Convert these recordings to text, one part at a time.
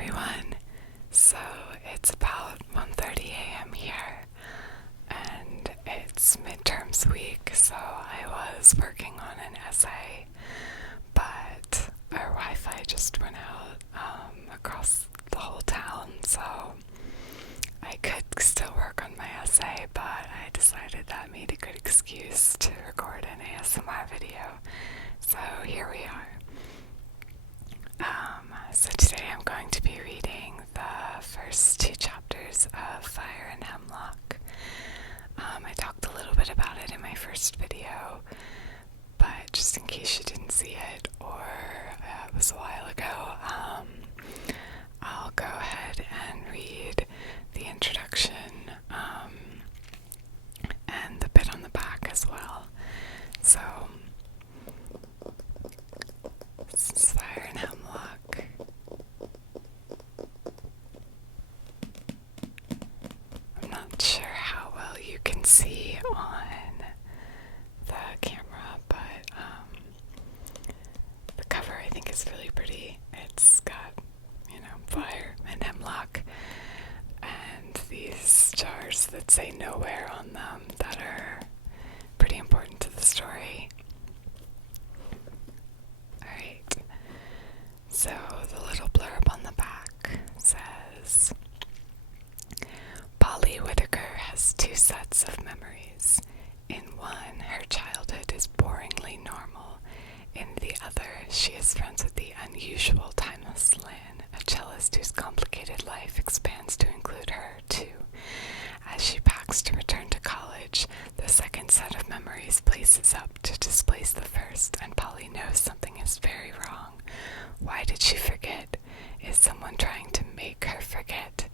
everyone. So it's about 1:30 a.m. here, and it's midterms week, so I was working on an essay, but our Wi-Fi just went out across the whole town, so I could still work on my essay, but I decided that made a good excuse to record an ASMR video. So here we are. So today I'm going to be reading the first 2 chapters of Fire and Hemlock. I talked a little bit about it in my first video, but just in case you didn't see it or it was a while ago, I'll go ahead and read the introduction and the bit on the back as well. So, this is Fire and Hemlock. I'm not sure how well you can see on the camera, but the cover I think is really pretty. It's got, fire and hemlock, and these jars that say nowhere on them that are pretty important to the story. Alright, so the little blurb on the back says, Polly Whitaker has 2 sets of memories. In one, her childhood is boringly normal. In the other, she is friends with the unusual Timeless Lynn, a cellist whose complicated life expands to include her, too. As she packs to return to college, the second set of memories blazes up to displace the first, and Polly knows something is very wrong. Why did she forget? Is someone trying to make her forget?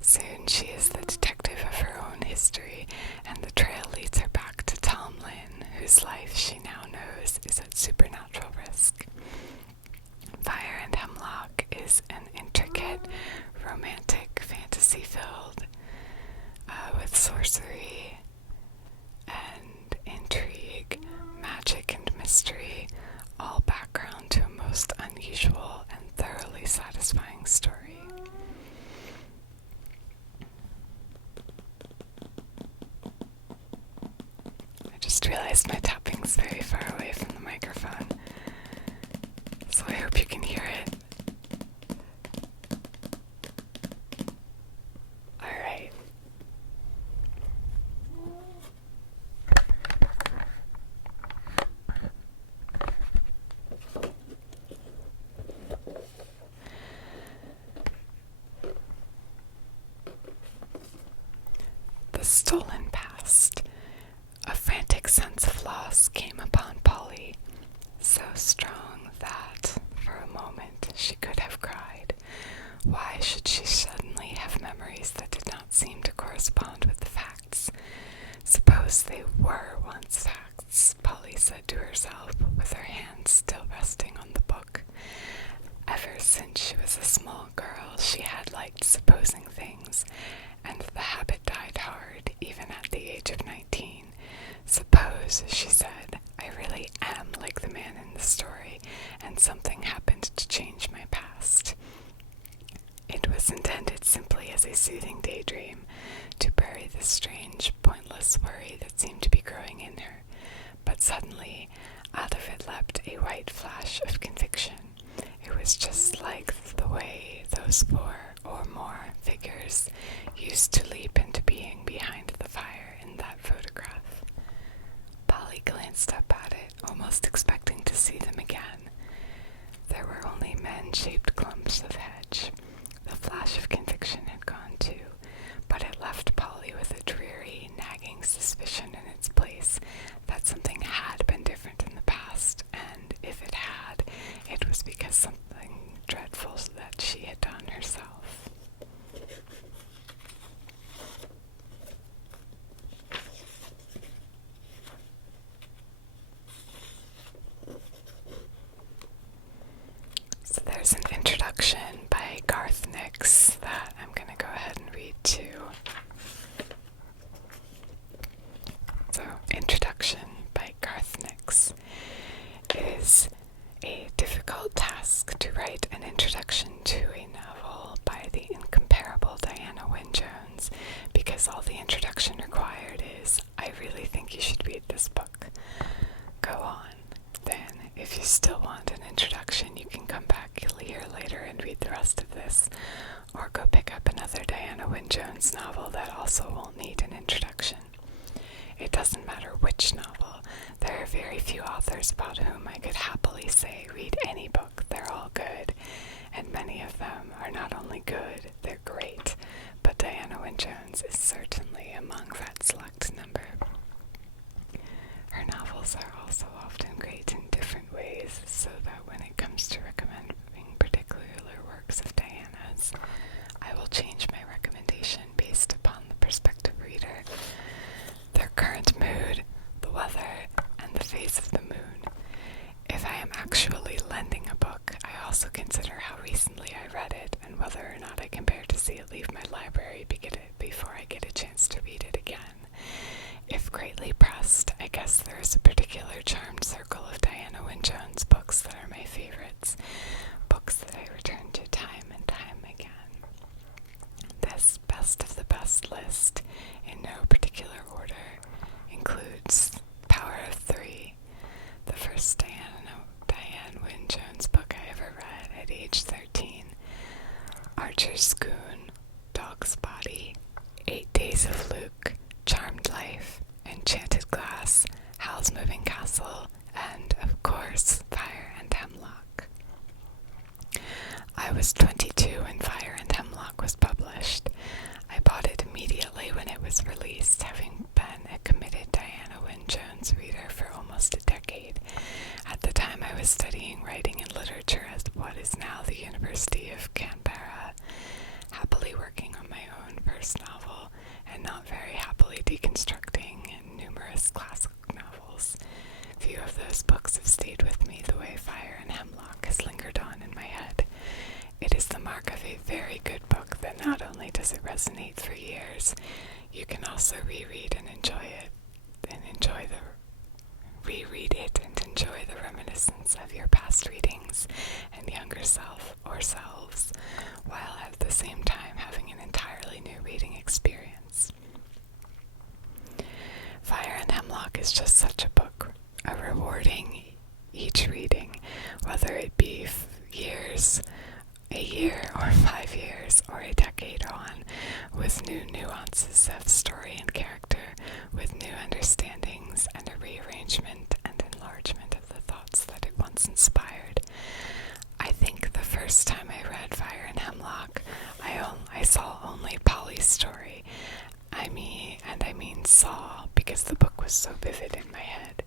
Soon she is the detective of her own history, and the trail leads her back to Tom Lynn, whose life she now knows is at supernatural risk. Fire and Hemlock is an intricate, romantic fantasy filled with sorcery and intrigue, magic and mystery, all background to a most unusual and thoroughly satisfying story. I just realized my tapping's very far away from the microphone, so I hope you can hear it. Alright. The stolen past. A frantic sense of loss came upon Polly, so strong that, for a moment, she could have cried. Why should she suddenly have memories that did not seem to correspond with the facts? Suppose they were once facts, Polly said to herself, with her hands still resting on the book. Ever since she was a small girl, she had liked supposing things, and the habit died hard, even at the age of 19. Suppose, she said, I really am like the man in the story, and something happened to change my past. It was intended simply as a soothing daydream, to bury the strange, pointless worry that seemed to be growing in her. But suddenly, out of it leapt a white flash of conviction. It was just like the way those 4 or more figures used to leap into being behind the fire in that photograph. Polly glanced up at it, almost expecting to see them again. There were only men-shaped clumps of hedge. The flash of conviction had gone too, but it left Polly with a dreary, nagging suspicion in its place that something had been different in the past, and if it had, it was because something dreadful that she had done herself. So there's an introduction by Garth Nix that I'm going to go ahead and read too. So, introduction by Garth Nix. It is a difficult task to write an introduction to a novel rest of this, or go pick up another Diana Wynne Jones novel that also won't need an introduction. It doesn't matter which novel. There are very few authors about whom I could happily say read any book, they're all good, and many of them are not only good, they're great, but Diana Wynne Jones is certainly among that select number. Her novels are also often great in different ways, so that when it comes to recommending particular works of Diana's, I will change my recommendation based upon the prospective reader, their current mood, the weather, and the phase of the moon. If I am actually lending a book, I also consider how recently I read it and whether or not I can bear to see it leave my library before I get a chance to read it again. If greatly pressed, I guess there is a particular charmed circle of Diana Wynne Jones books that are my favorites, books that I return to time and time again. This best of the best list, in no particular order, includes Power of Three, the first Diana Wynne Jones book I ever read at age 13, Archer's Schoon, Dog's Body, 8 Days of Luke, Charmed Life, Enchanted Glass, Howl's Moving Castle, and, of course, Fire and Hemlock. I was 22 when Fire and Hemlock was published. I bought it immediately when it was released, having been a committed Diana Wynne Jones reader for almost a decade. At the time, I was studying writing and literature at what is now the University of Canberra, happily working on my own first novel, and not very happily deconstructing numerous classic novels. Few of those books have stayed with me the way Fire and Hemlock has lingered on in my head. It is the mark of a very good book that not only does it resonate for years, you can also reread it and enjoy the reminiscence of your past readings and younger self or selves, while at the same time having an entirely new reading experience. Fire and Hemlock is just such a book, a rewarding each reading, whether it be a year or 5 years or a decade on, with new nuances of story and character, with new understandings and a rearrangement and enlargement of the thoughts that it once inspired. I think the first time I read Fire and Hemlock, I saw only Polly's story. I mean saw, because the book was so vivid in my head.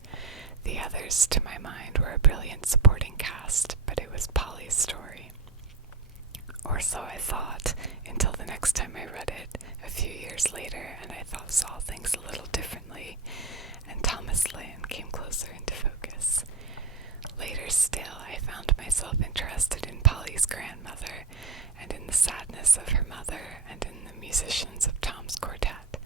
The others, to my mind, were a brilliant supporting cast, but it was Polly's story. Or so I thought, until the next time I read it, a few years later, and I saw things a little differently, and Thomas Lynn came closer into focus. Later still, I found myself interested in Polly's grandmother, and in the sadness of her mother, and in the musicians of Tom's quartet.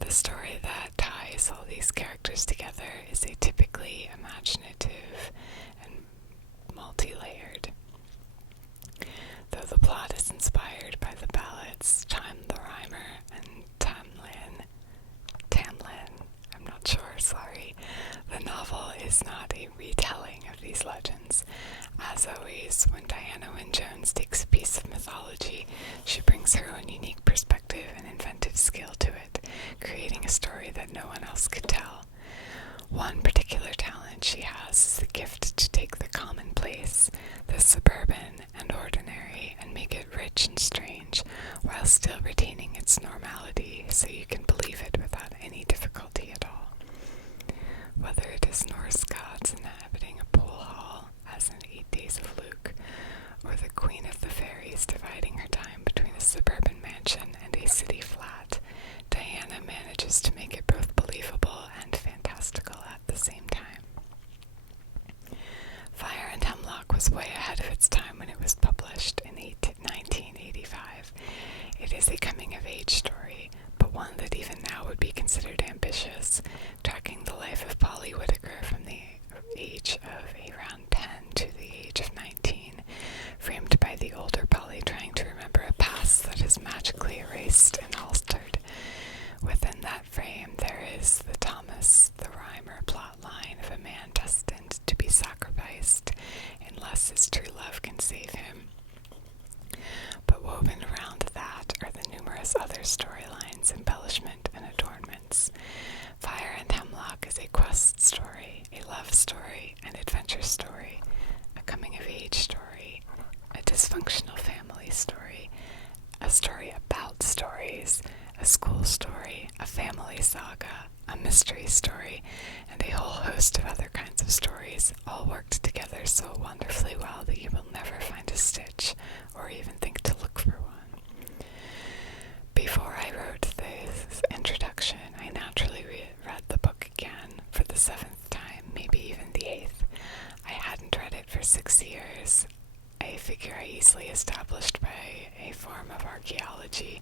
The story that ties all these characters together is atypically imaginative and multi-layered. Though the plot is inspired by the ballads Time the Rhymer and Tamlin, I'm not sure, the novel is not a retelling of these legends. As always, when Diana Wynne Jones takes a piece of mythology, she brings her own unique perspective and inventive skill to it, creating a story that no one else could tell. One particular talent she has is the gift to take the commonplace, the suburban and ordinary, and make it rich and strange, while still retaining its normality, so you can believe it without any difficulty at all. Whether it is Norse gods inhabiting a pool hall, as in 8 Days of Luke, or the Queen of the Fairies dividing her time between a suburban mansion and a city flat, Diana manages to make it both believable and fantastical at the same time. Fire and Hemlock was way ahead of its time when it was published in 1985. It is a coming-of-age story, but one that even now would be considered ambitious, tracking the life of Polly Whittaker from the age of around 10 to the age of 19, framed by the older Polly trying to remember a past that is magically erased and altered. Within that frame, there is the Thomas the Rhymer plotline of a man destined to be sacrificed unless his true love can save him. but woven around that are the numerous other storylines, embellishment, and adornments. Fire and Hemlock is a quest story, a love story, an adventure story, a coming-of-age story, a dysfunctional family story, a story about stories, a school story, a family saga, a mystery story, and a whole host of other kinds of stories, all worked together so wonderfully well that you will never find a stitch or even think to look for one. Before I wrote this introduction, I naturally read the book again for the 7th time, maybe even the 8th. I hadn't read it for 6 years, a figure I easily established by a form of archaeology,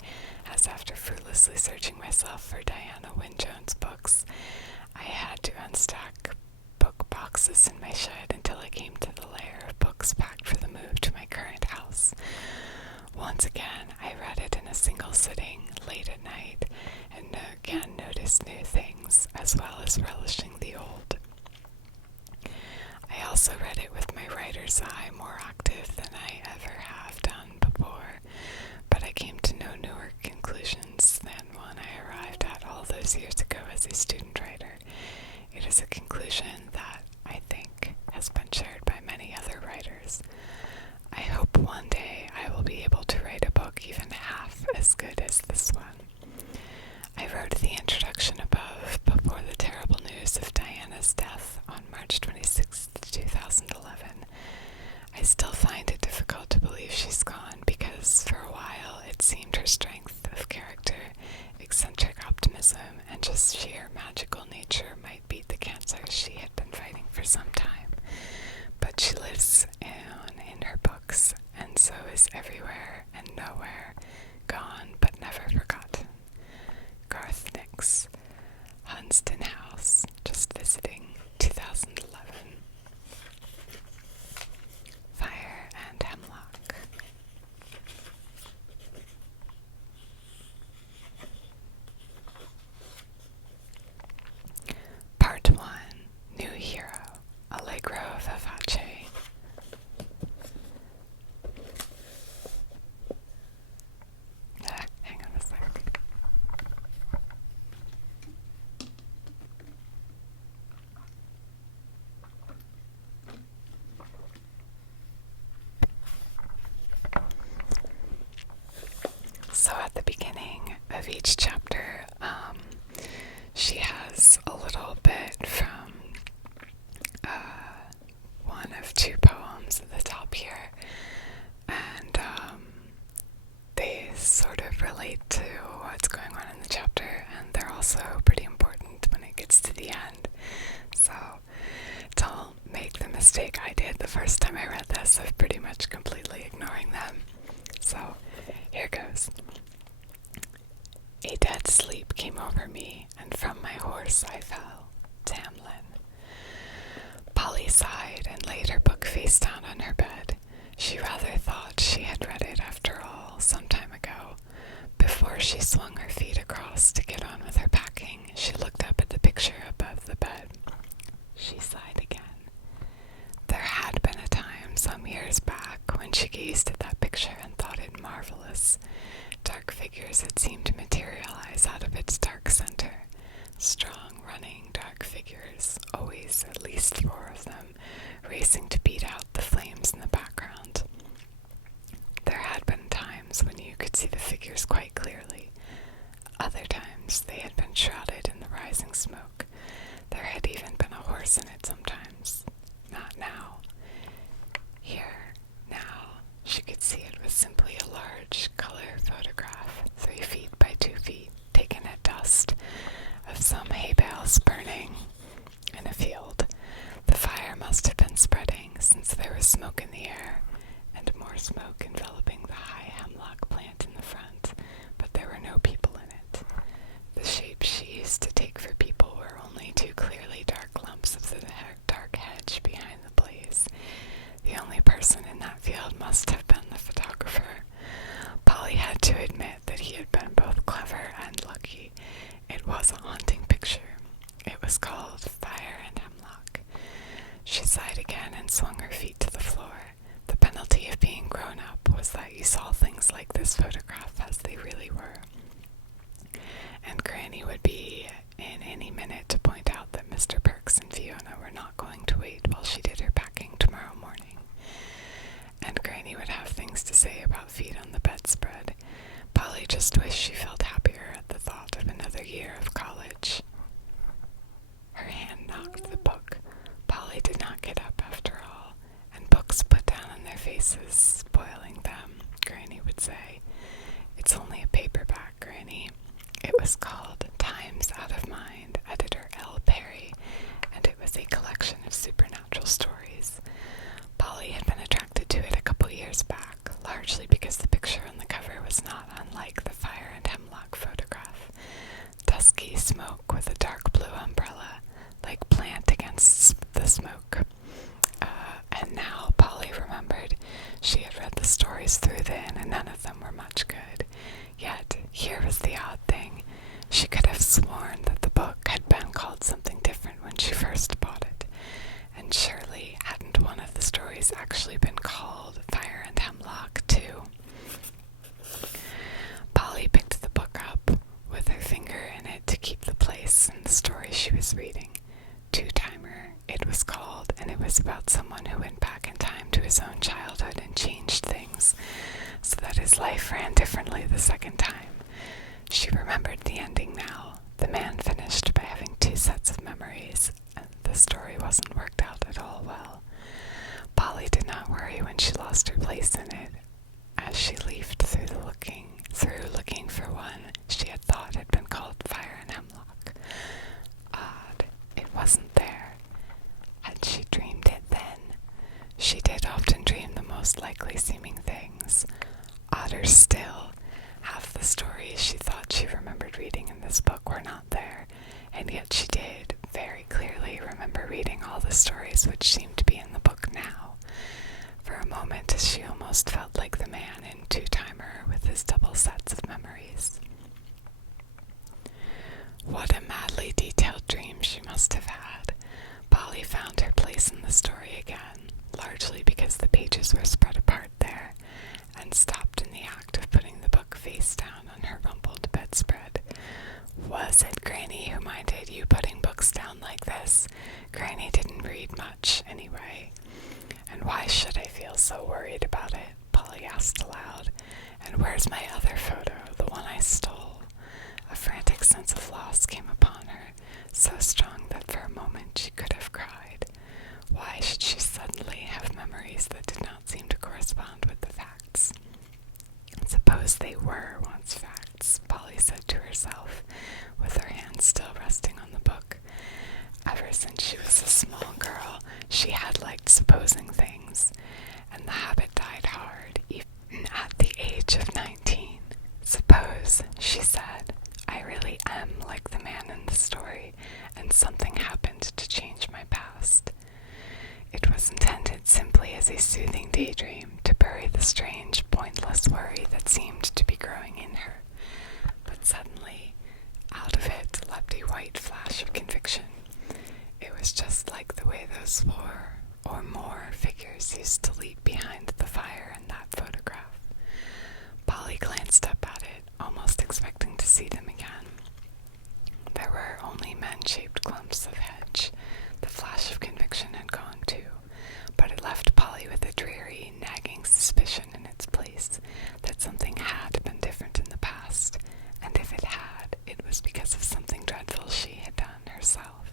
as after fruitlessly searching myself for Diana Wynne Jones books, I had to unstack book boxes in my shed until I came to the layer of books packed for the move to my current house. Once again, I read it in a single sitting, late at night, and again noticed new things, as well as relishing the old. I also read it with my writer's eye more active than I ever have done before, but I came to no newer conclusions than one I arrived at all those years ago as a student writer. It is a conclusion that, I think, has been shared by many other writers. I hope one day I will be able to write a book even half as good as this one. I wrote the introduction above before the terrible news of Diana's death on March 26, 2011. I still find it difficult to believe she's gone because for a while it seemed her strength of character, eccentric optimism, and just sheer magical nature might beat the cancer she had been fighting for some time. But she lives on in her books, and so is everywhere and nowhere, gone but never forgotten. Garth Nix, Hunston House, just visiting, 2011. Fire and Hemlock. Part 1, New Hero, Allegro Vivace. Hang on a sec. So at the beginning of each chapter, she has a little bit from one of 2 poems at the top here, and they sort of relate to what's going on in the chapter, and they're also pretty important when it gets to the end. So don't make the mistake I did the first time I read this of pretty much completely ignoring them. So here goes. A dead sleep came over me, and from my horse I fell. Tamlin. Polly sighed and laid her book face down on her bed. She rather thought she had read it after all, some time ago. Before she swung her feet across to get on with her packing, she looked up at the picture above the bed. She sighed again. There had been a time some years back when she gazed at that picture and thought it marvelous. Dark figures had seemed to materialize out of its dark center. Strong, running, dark figures, always at least 4 of them, racing to beat out the flames in the background. There had been times when you could see the figures quite clearly. Other times they had been shrouded in the rising smoke. There had even been a horse in it sometimes. Not now. Here, now, she could see it was simply a large color photograph, 3 feet by 2 feet, taken at dusk, of some hay bales burning in a field. The fire must have been spreading, since there was smoke in the air, and more smoke enveloping the high hemlock plant in the front, but there were no people in it. The shapes she used to take for people were only 2 clearly dark lumps of the dark hedge behind the blaze. The only person in that field must have been the photographer. Polly had to admit that he had been both clever and lucky. It was a haunting picture. It was called Fire and Hemlock. She sighed again and swung her feet to the floor. The penalty of being grown up was that like this photograph as they really were. And Granny would be in any minute to point out that Mr. Perks and Fiona were not going to wait while she did her packing tomorrow morning. And Granny would have things to say about feet on the bedspread. Polly just wished she felt happier at the thought of another year of college. Her hand knocked the book. Polly did not get up after all, and books put down on their faces, spoiling them, Granny would say. It's only a paperback, Granny. It was called Times Out of Mind, editor L. Perry, and it was a collection of supernatural stories. Polly had been attracted to it a couple years back, largely because the picture on the cover was not unlike the Fire and Hemlock photograph. Dusky smoke with a dark blue umbrella, like plant against the smoke. And now Polly remembered she had read the stories through then, and none of them were much good. Yet, here was the odd thing. She could have sworn that the book had been called something different when she first bought it. And surely hadn't one of the stories actually been called Fire and Hemlock, too? Polly picked the book up with her finger in it to keep the place in the story she was reading. Two-Timer, it was called, and it was about someone who went back in time to his own childhood and changed things so that his life ran differently the second time. She remembered the ending now. The man finished by having 2 sets of memories, and the story wasn't worked out at all well. Polly did not worry when she lost her place in it, as she leafed through looking for one she had thought had been called Fire and Hemlock. Odd, it wasn't there. Had she dreamed it then? She did often dream the most likely seeming things. Odder still, half the stories she thought she remembered reading in this book were not there, and yet she did very clearly remember reading all the stories which seemed to be in the book now. For a moment she almost felt like the man in Two-Timer with his double sets of memories. What a madly detailed dream she must have had. Polly found her place in the story again, largely because the pages were spread apart there, and stopped in the act of putting the book face down on her rumpled bedspread. Was it Granny who minded you putting books down like this? Granny didn't read much, anyway. And why should I feel so worried about it? Polly asked aloud. And where's my other photo, the one I stole? A frantic sense of loss came upon her, so strong that for a moment she could have cried. Why should she suddenly have memories that did not seem to correspond with the facts? Suppose they were once facts, Polly said to herself, with her hand still resting on the book. Ever since she was a small girl, she had liked supposing things, and the habit died hard, even at the age of 19. Suppose, she said, I really am like the man in the story, and something happened to change my past. It was intended simply as a soothing daydream to bury the strange, pointless worry that seemed to be growing in her. But suddenly, out of it leapt a white flash of conviction. It was just like the way those 4 or more figures used to leap behind the fire in that photograph. Polly glanced up at it, almost expecting to see them again. There were only man-shaped clumps of hedge. The flash of conviction had gone too, but it left Polly with a dreary, nagging suspicion in its place that something had been different in the past, and if it had, it was because of something dreadful she had done herself.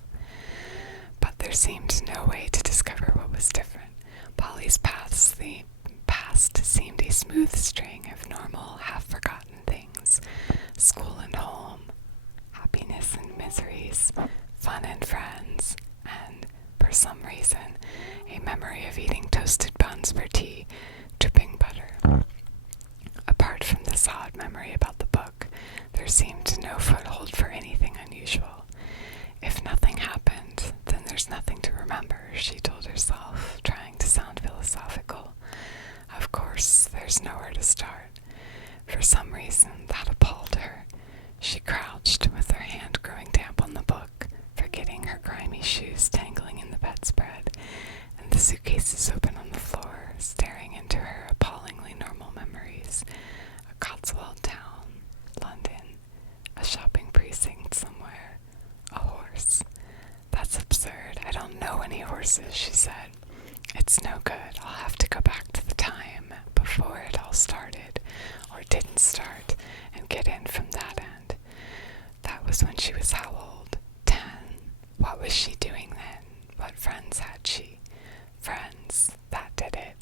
But there seemed no way to discover what was different. Polly's past seemed a smooth string of normal, half-forgotten things. School and home, happiness and miseries, fun and friends, and, for some reason, a memory of eating toasted buns for tea, dripping butter. Apart from this odd memory about the book, there seemed no foothold for anything unusual. If nothing happened, then there's nothing to remember, she told herself, trying to sound philosophical. Of course, there's nowhere to start. For some reason, that appalled her. She crouched, with her hand growing damp on the book, forgetting her grimy shoes tangling in the bedspread, and the suitcases open on the floor, staring into her appallingly normal memories verses, she said. It's no good. I'll have to go back to the time before it all started, or didn't start, and get in from that end. That was when she was how old? 10. What was she doing then? What friends had she? Friends. That did it.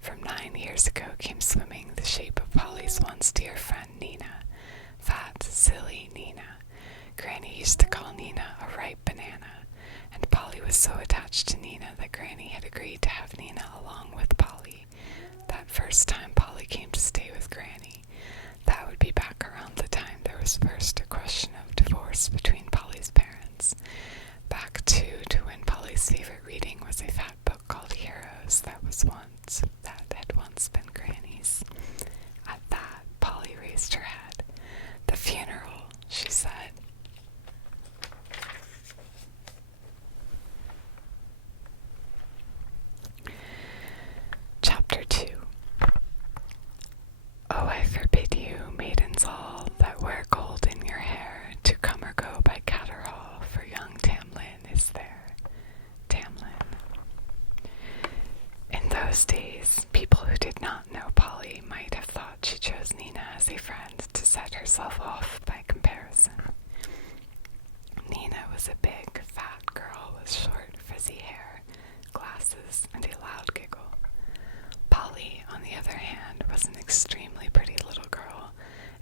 From 9 years ago came swimming the shape of Polly's once dear friend Nina. Fat, silly Nina. Granny used to call Nina a ripe banana, and Polly was so attached to Nina that Granny had agreed to have Nina along with Polly. That first time Polly came to stay with Granny, that would be back around the time there was first a question of divorce between Polly's parents. Back to when Polly's favorite reading was a fat book called Heroes that had once been Granny's. At that, Polly raised her head. The funeral, she said. Chapter 2. Oh, I forbid you, maidens all, that wear gold in your hair, to come or go by Catterhall, for young Tamlin is there. Tamlin. In those days, people who did not know Polly might have thought she chose Nina as a friend to set herself off by comparison. Nina was a big, fat girl with short, frizzy hair, glasses, and a loud giggle. Polly, on the other hand, was an extremely pretty little girl,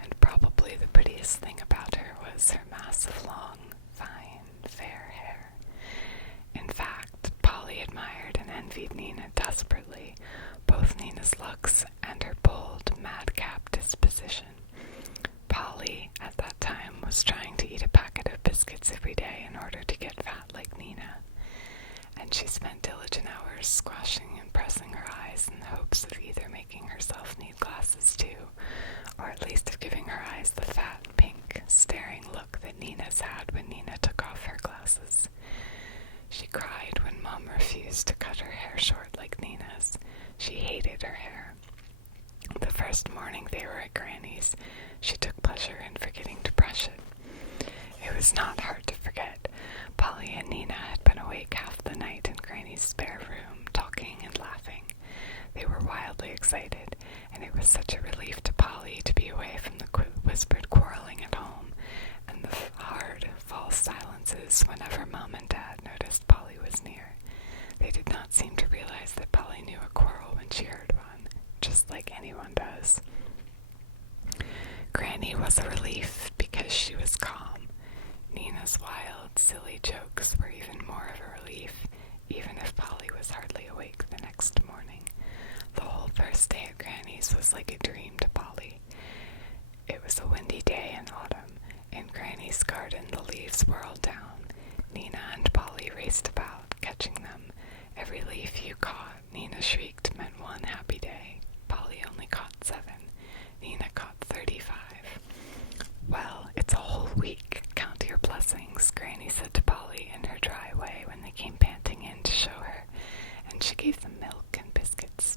and probably the prettiest thing about her was her mass of long, fine, fair hair. In fact, Polly admired and envied Nina desperately, both Nina's looks and her bold, madcap disposition. Polly, at that time, was trying to eat a packet of biscuits every day in order to get fat like Nina, and she spent diligent hours squashing and pressing her eyes in the hopes of either making herself need glasses too, or at least of giving her eyes the fat, pink, staring look that Nina's had when Nina took off her glasses. She cried when Mom refused to cut her hair short like Nina's. She hated her hair. The first morning they were at Granny's, she took pleasure in forgetting to brush it. It was not hard to forget. Polly and Nina had been awake half the night in Granny's spare room, talking and laughing. They were wildly excited, and it was such a relief to Polly to be away from the whispered quarreling at home, and the hard, false silences whenever Mom and Dad noticed Polly was near. They did not seem to realize that Polly knew a quarrel when she heard one, just like anyone does. Granny was a relief because she was calm. Nina's wild, silly jokes were even more of a relief, even if Polly was hardly awake the next morning. The whole first day at Granny's was like a dream to Polly. It was a windy day in autumn. In Granny's garden the leaves whirled down. Nina and Polly raced about, catching them. Every leaf you caught, Nina shrieked, meant one happy day. Polly only caught 7. Nina caught 35. Well, it's a whole week. Count your blessings, Granny said to Polly in her dry way when they came panting in to show her, and she gave them milk and biscuits.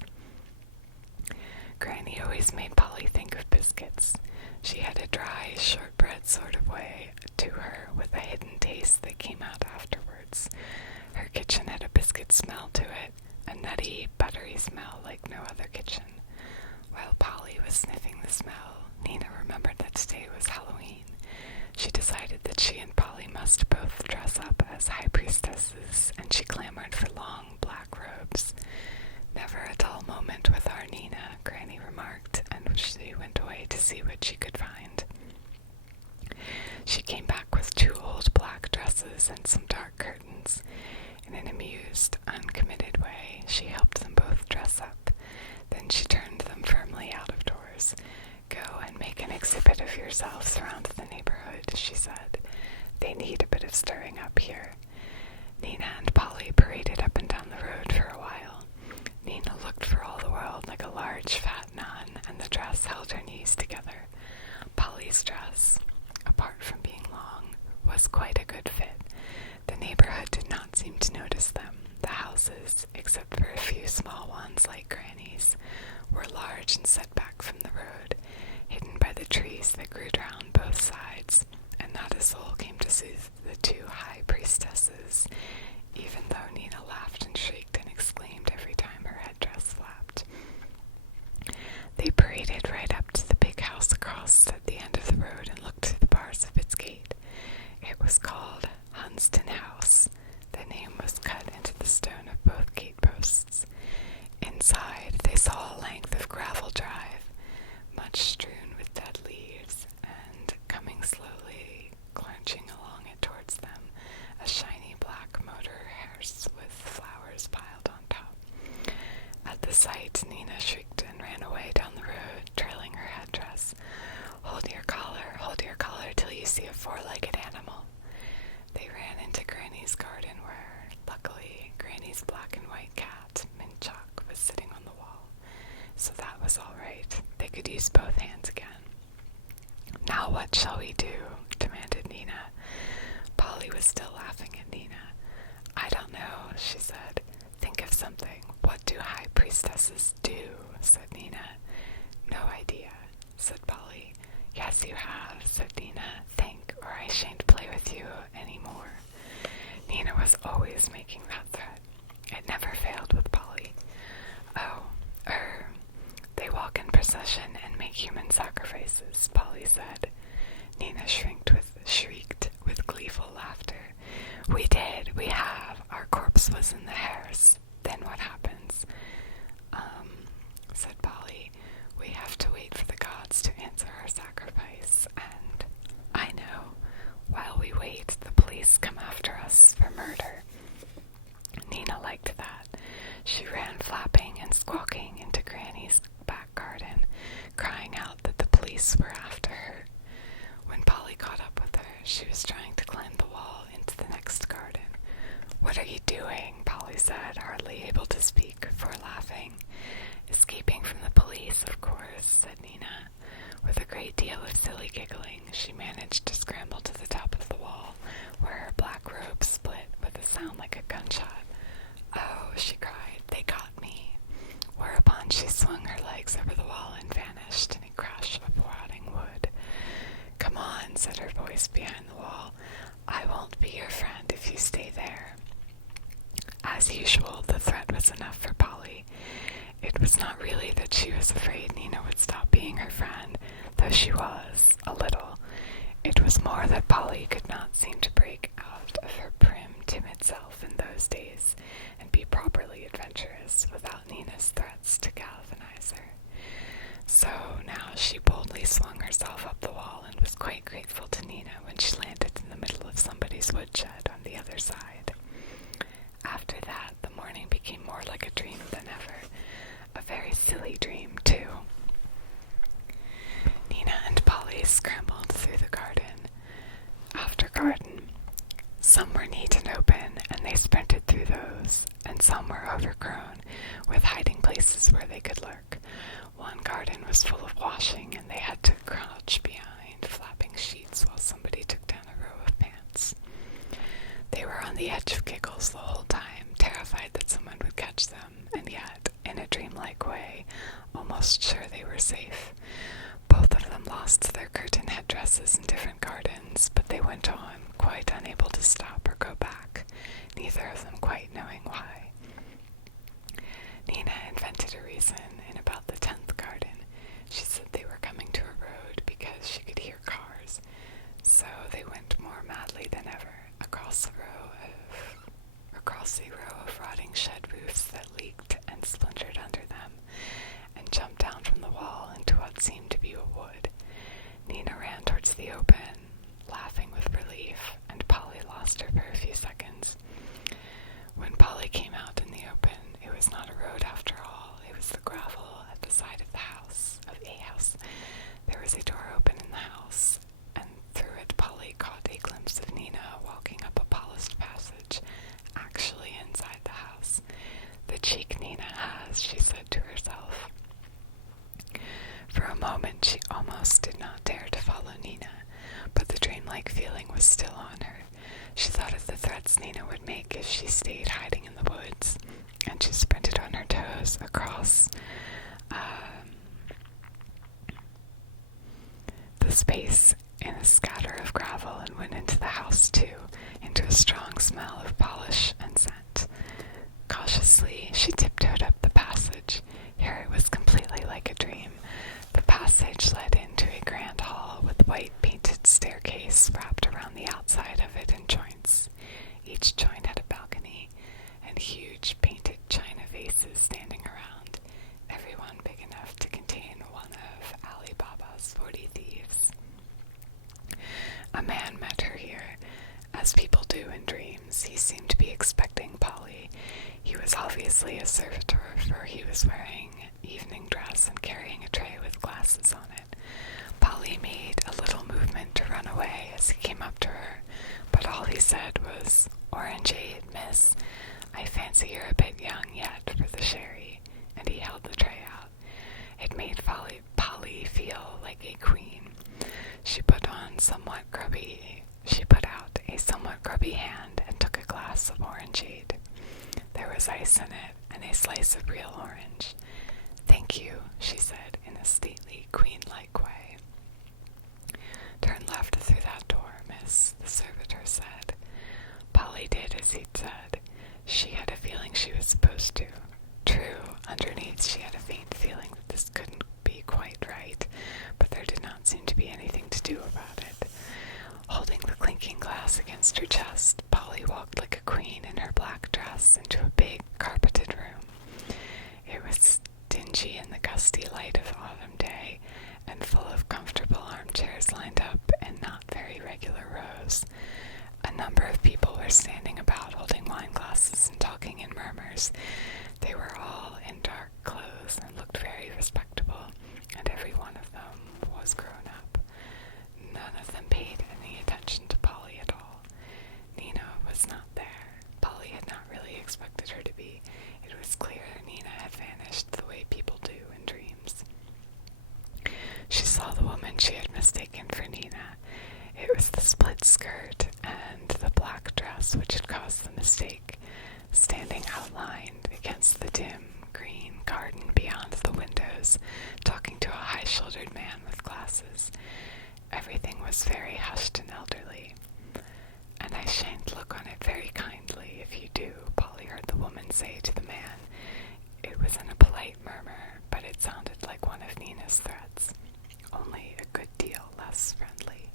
Granny always made Polly think of biscuits. She had a dry, shortbread sort of way to her with a hidden taste that came out afterwards. Her kitchen had a biscuit smell to it, a nutty, buttery smell like no other kitchen. While Polly was sniffing the smell, Nina remembered that today was Halloween. She decided that she and Polly must both dress up as high priestesses, and she clamored for long black robes. Never a dull moment with our Nina, Granny remarked, and she went away to see what she could find. She came back with 2 old black dresses and some dark curtains. In an amused, uncommitted way, she helped them both dress up. Then she turned them firmly out of doors. Go and make an exhibit of yourselves around the neighborhood, she said. They need a bit of stirring up here. Nina and Polly paraded up and down the road for a while. Nina looked for all the world like a large fat nun, and the dress held her knees together. Polly's dress, apart from being long, was quite a good fit. The neighborhood did not seem to notice them. The houses, except for a few small ones like Granny's, were large and set back from the road, hidden by the trees that grew round both sides, and the not a soul came to soothe the two high priestesses, even though Nina laughed and shrieked and exclaimed every time her headdress flapped. They paraded right up to the big house across at the end of the road and looked through the bars of its gate. It was called Hunston House. The name was cut into the stone of both gate posts. Inside, they saw a length of gravel drive, much strewn with dead leaves, and coming slowly, crunching along it towards them, a shiny black motor hearse with flowers piled on top. At the sight, Nina shrieked and ran away down the road, trailing her headdress. Hold your collar till you see a four-legged animal." They ran into Granny's garden where, luckily, Granny's black and white cat, Mint Chalk, was sitting on the wall. So that was all right. They could use both hands again. "Now what shall we do?" demanded Nina. Polly was still laughing at Nina. "I don't know," she said. "Think of something. What do high priestesses do?" said Nina. "No idea," said Polly. "Yes, you have," said Nina. "Think, or I shan't play with you any more." Nina was always making that threat. It never failed with Polly. They walk in procession and make human sacrifices," Polly said. Nina shrieked with gleeful laughter. "We did, we have. Our corpse was in the hearse. Then what happens?" Said Polly. "We have to wait for the gods to answer our sacrifice, and I know, while we wait, the police come after us for murder." Nina liked that. She ran flapping and squawking into Granny's back garden, crying out that the police were after her. When Polly caught up with her, she was trying to climb the wall into the next garden. "What are you doing?" Polly said, hardly able to speak for laughing. "Escaping from the police, of course," said Nina. With a great deal of silly giggling, she managed to scramble to the top of the wall, where her black robe split with a sound like a gunshot. "Oh," she cried, "they got me." Whereupon she swung her legs over the wall and vanished in a crash of rotting wood. "Come on," said her voice behind the wall. "I won't be your friend if you stay there." As usual, the threat was enough for Polly. It was not really that she was afraid Nina would stop being her friend, though she was, a little. It was more that Polly could not seem to break out of her prim, timid self in those days and be properly adventurous without Nina's threats to galvanize her. So now she boldly swung herself up the wall and was quite grateful to Nina when she landed in the middle of somebody's woodshed on the other side. After that, the morning became more like a dream than ever. A very silly dream, too. Nina and Polly scrambled through the garden after garden. Some were neat and open, and they sprinted through those, and some were overgrown, with hiding places where they could lurk. One garden was full of washing, and they had to crouch behind flapping sheets while somebody took down a row of pants. They were on the edge of giggles the whole time, terrified that someone would catch them, and yet, in a dreamlike way, almost sure they were safe. Both of them lost their curtain headdresses in different gardens, but they went on, quite unable to stop or go back, neither of them quite knowing why. Nina invented a reason in about the 10th garden. She said they were coming to a road because she could hear cars, so they went more madly than ever across a row of rotting shed roofs that leaked and splintered under them, and jumped down from the wall into what seemed to be a wood. Nina ran towards the open, laughing with relief, and Polly lost her for a few seconds. When Polly came out in the open, it was not a road after all. It was the gravel at the side of a house. There was a door open in the house, and through it Polly caught a glimpse of Nina walking up a polished passage, actually inside the house. "The cheek Nina has," she said to herself. For a moment she almost did not dare to follow Nina, but the dreamlike feeling was still on her. She thought of the threats Nina would make if she stayed hiding in the woods, and she sprinted on her toes across the space in a scatter of gravel and went into the house too, into a strong smell of polish and scent. Cautiously, she tiptoed up the passage. Here it was completely like a dream. The passage led into a grand hall with white painted staircase wrapped around the outside of it in joints. Each joint had a balcony and huge painted china vases standing around, every one big enough to contain one of Ali Baba's 40 thieves. A man met her here, as people do in dreams. He seemed to be expecting Polly. He was obviously a servitor, for he was wearing evening dress and carrying a tray with glasses on it. Polly made a little movement to run away as he came up to her, but all he said was, "Orangeade, miss. I fancy you're a bit young yet for the sherry," and he held the tray out. It made Polly feel like a queen. She put out a somewhat grubby hand and took a glass of orangeade. There was ice in it and a slice of real orange. "Thank you," she said in a stately, queen-like way. "Turn left through that door, miss," the servitor said. Polly did as he'd said. She had a feeling she was supposed to. True, underneath she had a faint feeling that this couldn't be quite right, but there did not seem to be anything to do about it. Holding the clinking glass against her chest, Polly walked like a queen in her black dress into a big, carpeted room. It was dingy in the gusty light of autumn day, and full of comfortable armchairs lined up in not very regular rows. A number of people were standing about holding wine glasses and talking in murmurs. They were all in dark clothes and looked very respectable, and every one of them was grown up. None of them paid any attention to Polly at all. Nina was not there. Polly had not really expected her to be. It was clear Nina had vanished the way people do in dreams. She saw the woman she had mistaken for Nina. It was the split skirt and the black dress which had caused the mistake, standing outlined against the dim green garden beyond the windows, talking to a high-shouldered man with glasses. Everything was very hushed and elderly. "And I shan't look on it very kindly if you do," Polly heard the woman say to the man. It was in a polite murmur, but it sounded like one of Nina's threats, only a good deal less friendly.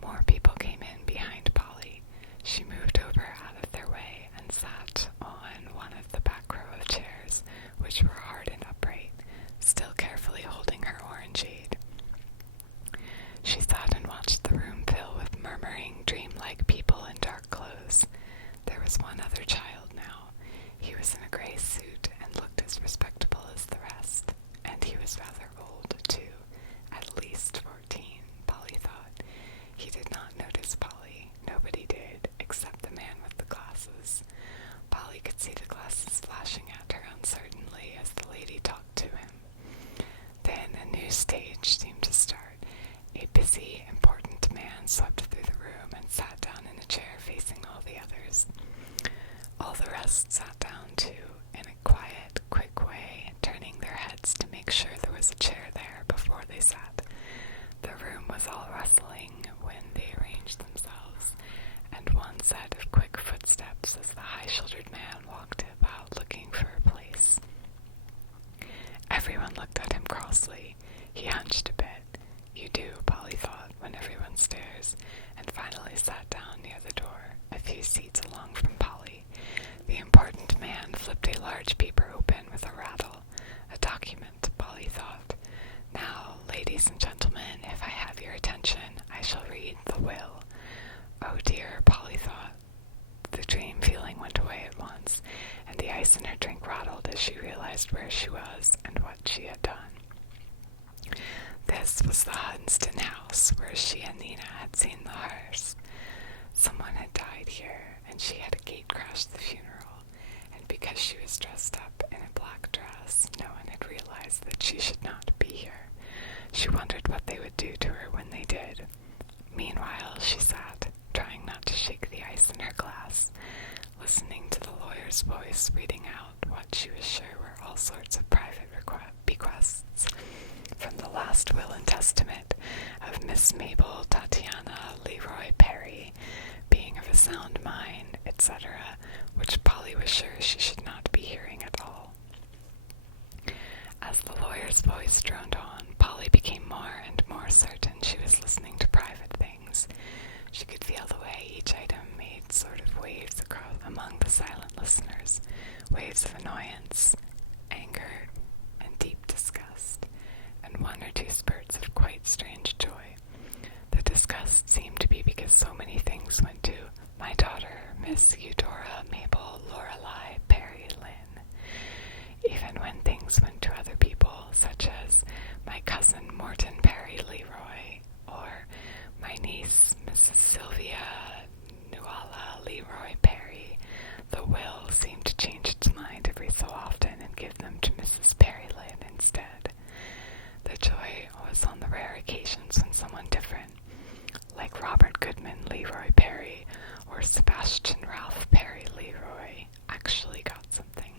More people came in behind Polly. She moved over out of their way and sat on one of the back row of chairs, which were hard and upright, still carefully holding her orangeade. She sat and watched the room fill with murmuring, dream-like people in dark clothes. There was one other child now. He was in a gray suit and looked as respectable as the rest, and he was rather old, too, at least 14, Polly thought. He did not notice Polly. Nobody did, except the man with the glasses. Polly could see the glasses flashing at her uncertainly as the lady talked to him. Then a new stage seemed to start. A busy, important man swept through the room and sat down in a chair facing all the others. All the rest sat down too, in a quiet, quick way, turning their heads to make sure there was a chair there before they sat. The room was all rustling when they arranged themselves, and one set of quick footsteps as the high-shouldered man walked about looking for a place. Everyone looked at him crossly. He hunched a bit. You do, Polly thought, when everyone stares, and finally sat down near the door, a few seats along from Polly. The important man flipped a large paper open with a rattle. A document, Polly thought. Now, ladies and gentlemen, if I have your attention, I shall read the will. Oh dear, Polly thought. The dream feeling went away at once, and the ice in her drink rattled as she realized where she was and what she had done. This was the Hunston house where she and Nina had seen the hearse. Someone had died here, and she had gate-crashed the funeral, and because she was dressed up in a black dress, no one had realized that she should not be here. She wondered what they would do to her when they did. Meanwhile, she sat, trying not to shake the ice in her glass, listening to the lawyer's voice reading out what she was sure were all sorts of private bequests, from the last will and testament of Miss Mabel to sound mine, etc., which Polly was sure she should not be hearing at all. As the lawyer's voice droned on, Polly became more and more certain she was listening to private things. She could feel the way each item made sort of waves across among the silent listeners, waves of annoyance, anger, and deep disgust, and one or two spurts of quite strange joy. The disgust seemed to be because so many things went to my daughter, Miss Eudora Mabel Lorelei Perry Lynn. Even when things went to other people, such as my cousin Morton Perry Leroy, or my niece Mrs. Sylvia Nuala Leroy Perry, the will seemed to change its mind every so often and give them to Mrs. Perry Lynn instead. The joy was on the rare occasions when someone different, like Robert Goodman Leroy Perry or Sebastian Ralph Perry Leroy, actually got something.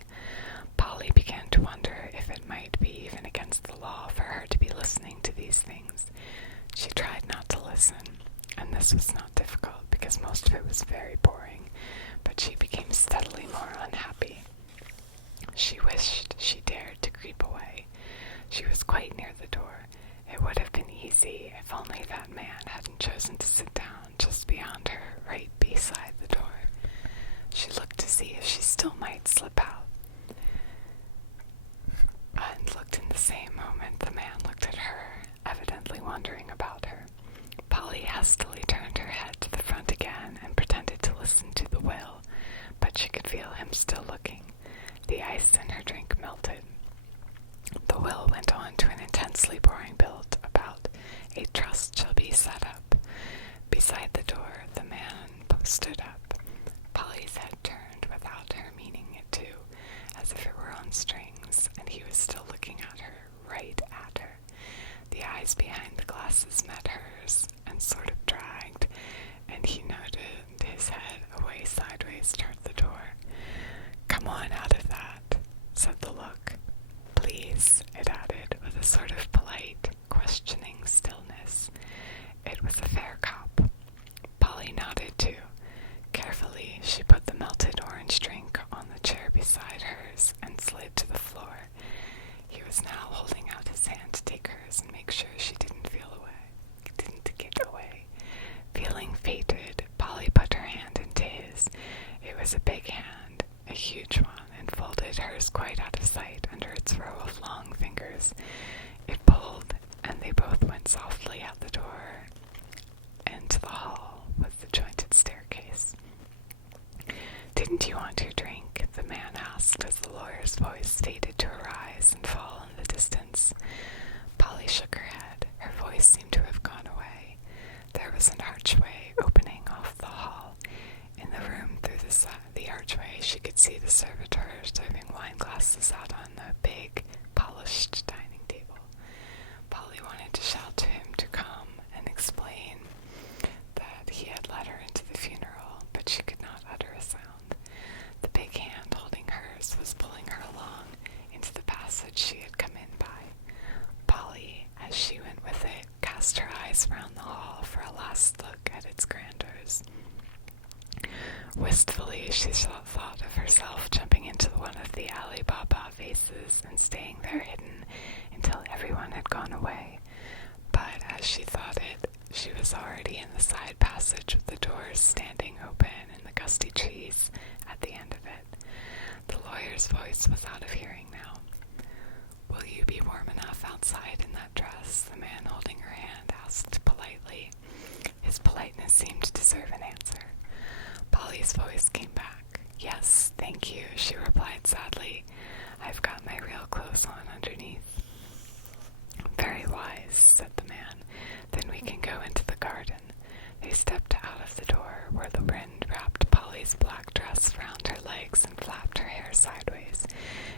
Polly began to wonder if it might be even against the law for her to be listening to these things. She tried not to listen, and this was not difficult because most of it was very boring, but she became steadily more unhappy. She wished she dared to creep away. She was quite near the door. It would have been easy if only that man hadn't chosen to sit down just beyond her, right beside the door. She looked to see if she still might slip out. And looked in the same moment the man looked at her, evidently wondering about her. Polly hastily turned her head to the front again and pretended to listen to the will, but she could feel him still looking. The ice in her drink melted. The will went on to an intensely boring build about a trust shall be set up. Beside the door, the man stood up. Polly's head turned without her meaning it to, as if it were on strings, and he was still looking at her, right at her. The eyes behind the glasses met hers, and sort of dragged, and he noted his head away sideways toward the door. "Come on out of that," said the look. "Please," it added, with a sort of polite, questioning stillness. It was a fair cop. Polly nodded too. Carefully, she put the melted orange drink on the chair beside hers and slid to the floor. He was now holding out his hand to take hers and make sure she didn't get away. Feeling fated, Polly put her hand into his. It was a big hand, a huge one, and folded hers quite out of sight under its row of long fingers. It pulled, and they both went softly out the door into the hall with the jointed staircase. "Didn't you want your drink?" the man asked as the lawyer's voice faded to a rise and fall in the distance. Polly shook her head. Her voice seemed to have gone away. There was an archway opening off the hall. In the room through the archway, she could see the servitor serving wine glasses out on a big, polished dining table. Polly wanted to shout to him to come and explain that he had let her into the funeral, but she could not utter a sound. The big hand holding hers was pulling her along into the passage she had come in by. Polly, as she went with it, cast her eyes round the hall for a last look at its grandeurs. Wistfully, she thought of herself jumping into one of the Ali Baba vases and staying there hidden until everyone had gone away. But as she thought it, she was already in the side passage with the doors standing open and the gusty trees at the end of it. The lawyer's voice was out of hearing now. "Will you be warm enough outside in that dress?" the man holding her hand asked politely. His politeness seemed to deserve an answer. Polly's voice came back. "Yes, thank you," she replied sadly. "I've got my real clothes on underneath." "Very wise," said the man. "Then we can go into the garden." They stepped out of the door, where the wind wrapped Polly's black dress round her legs and flapped her hair sideways.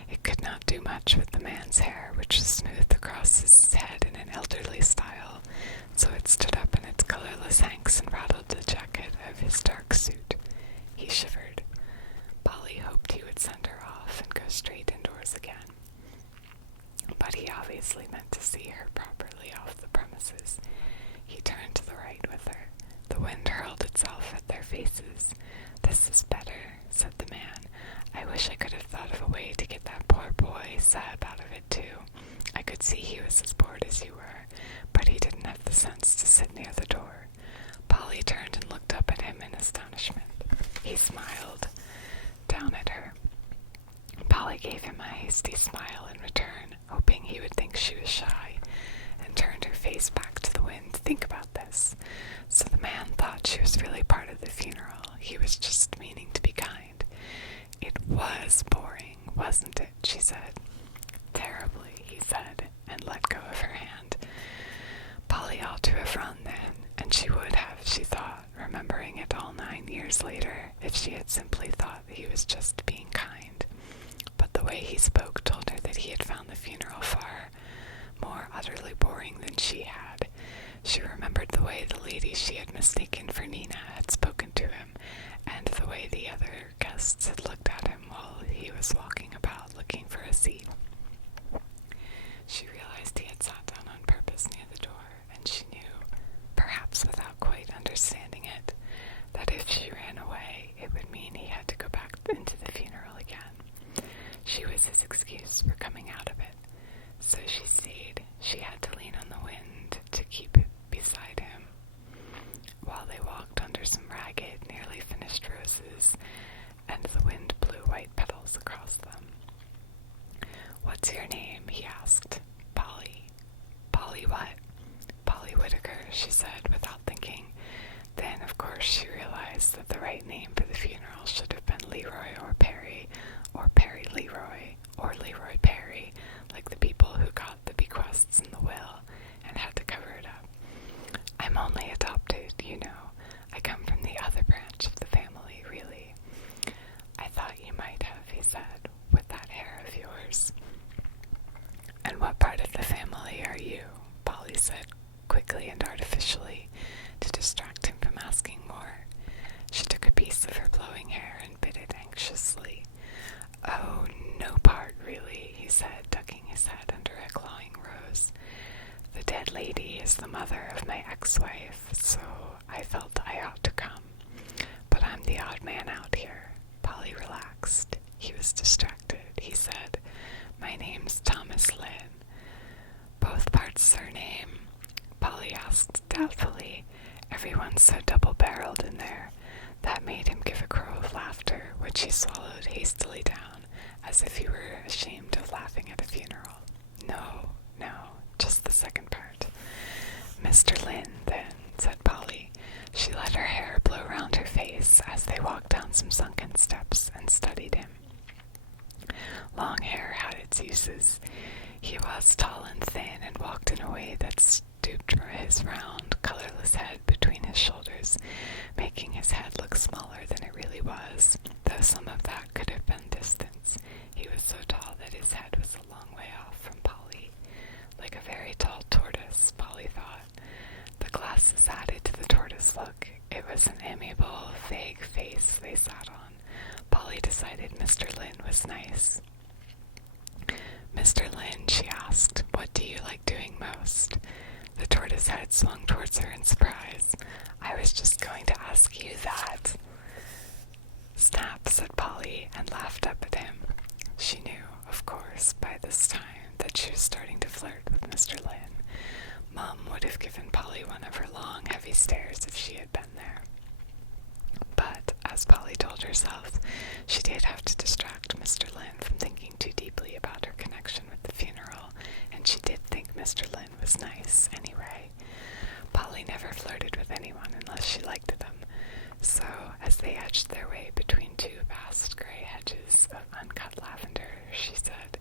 It could not do much with the man's hair, which was smoothed across his head in an elderly style, so it stood up in its colorless hanks and rattled the jacket of his dark suit. He shivered. Polly hoped he would send her off and go straight indoors again. astonishment. He smiled down at her. Polly gave him a hasty smile in return, hoping he would think she was shy, and turned her face back to the wind. Think about this. So the man thought she was really part of the funeral. He was just meaning to be kind. It was boring, wasn't it? She said. Terribly, he said, and let go of her hand. Polly ought to have run then, and she would have, she thought, remembering it all 9 years later, if she had simply thought that he was just being kind. But the way he spoke told her that he had found the funeral far more utterly boring than she had. She remembered the way the lady she had mistaken for Nina had spoken to him, and the way the other guests had looked at him while he was walking about looking for a seat. She realized he had sat down on purpose near the door, and she knew, perhaps without quite understanding it, that if she ran away, it would mean he had to go back into the funeral again. She was his excuse for coming out of it. So she stayed. She had to lean on the wind to keep beside him, while they walked under some ragged, nearly finished roses, and the wind blew white petals across them. "What's your name?" he asked. "Polly." "Polly what?" "Polly Whitaker," she said, without thinking. Then, of course, she realized that the right name for the funeral should have been Leroy or Perry Leroy, or Leroy Perry, like the people who got the bequests in the will and had to cover it up. "I'm only adopted, you know. I come from the other branch of the family, really." "I thought you might have," he said, "with that hair of yours." "And what part of the family are you?" Polly said, quickly and artificially, to distract him from asking more. She took a piece of her blowing hair and bit it anxiously. "Oh, no part, really," he said, ducking his head under a clawing rose. "The dead lady is the mother of my ex-wife, so I felt I ought to come. But I'm the odd man out here." Polly relaxed. He was distracted. He said, "My name's Thomas Lynn." "Both parts surname?" Polly asked doubtfully. "Everyone's so double-barreled in there." That made him give a crow of laughter, which he swallowed hastily down, as if he were ashamed of laughing at a funeral. No, just the second part." "Mr. Lynn, then," said Polly. She let her hair blow round her face as they walked down some sunken steps and studied him. Long hair had its uses. He was tall and thin and walked in a way that stooped his round, colorless head between his shoulders, making his head look smaller than it really was, though some of that could have been distance. He was so tall that his head was a long way off from Polly. Like a very tall tortoise, Polly thought. The glasses added to the tortoise look. It was an amiable, vague face they sat on. Polly decided Mr. Lynn was nice. "Mr. Lynn," she asked, "what do you like doing most?" The tortoise head swung towards her in surprise. "I was just going to ask you that." "Snap," said Polly, and laughed up at him. She knew, of course, by this time, that she was starting to flirt with Mr. Lynn. Mom would have given Polly one of her long, heavy stares if she had been there. But, as Polly told herself, she did have to distract Mr. Lynn from thinking too deeply about her connection with the funeral, and she did think Mr. Lynn was nice, anyway. Polly never flirted with anyone unless she liked them, so as they edged their way between two vast gray hedges of uncut lavender, she said,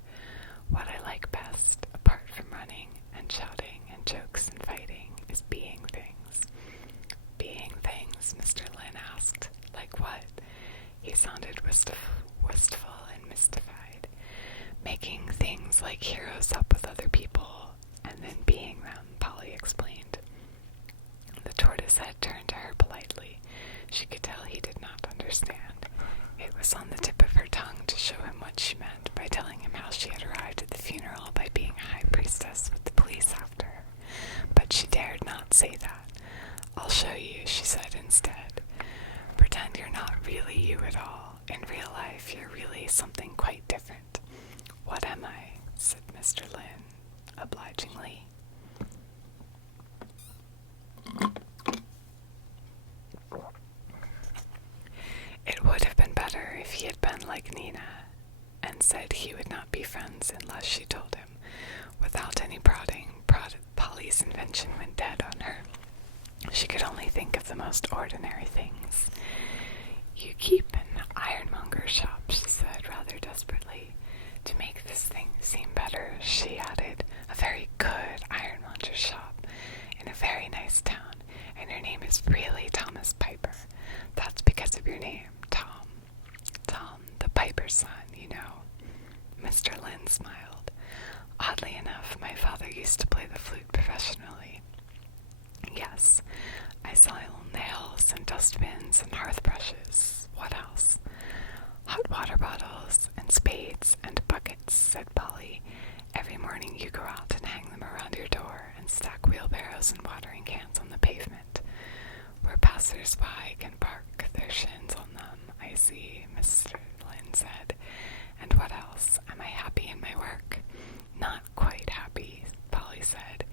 "What I like best, apart from running and shouting and jokes and fighting, is being things." "Being things?" Mr. Lynn asked. "Like what?" He sounded wistful and mystified. "Making things like heroes up with other people, and then being them," Polly explained. The tortoise head turned to her politely. She could tell he did not understand. It was on the tip of her tongue to show him what she meant by telling him how she had arrived at the funeral by being a high priestess with the police after her. But she dared not say that. "I'll show you," she said instead. "Pretend you're not really you at all. In real life, you're really something quite different." "What am I?" said Mr. Lynn, obligingly. like Nina and said he would not be friends unless she told him. Without any prodding, Polly's invention went dead on her. She could only think of the most ordinary things. "You keep an ironmonger shop," she said rather desperately. To make this thing seem better, she added, "a very good ironmonger shop in a very nice town, and your name is really Thomas Piper. That's because of your name, Tom. Tom, the Piper's son, you know." Mr. Lynn smiled. "Oddly enough, my father used to play the flute professionally." "Yes, I sell nails and dustbins and hearth brushes. What else?" "Hot water bottles and spades and buckets," said Polly. "Every morning you go out and hang them around your door and stack wheelbarrows and watering cans on the pavement, where passers-by can park their shins on them. I see," Mr. Lynn said. "And what else? Am I happy in my work?" "Not quite happy," Polly said.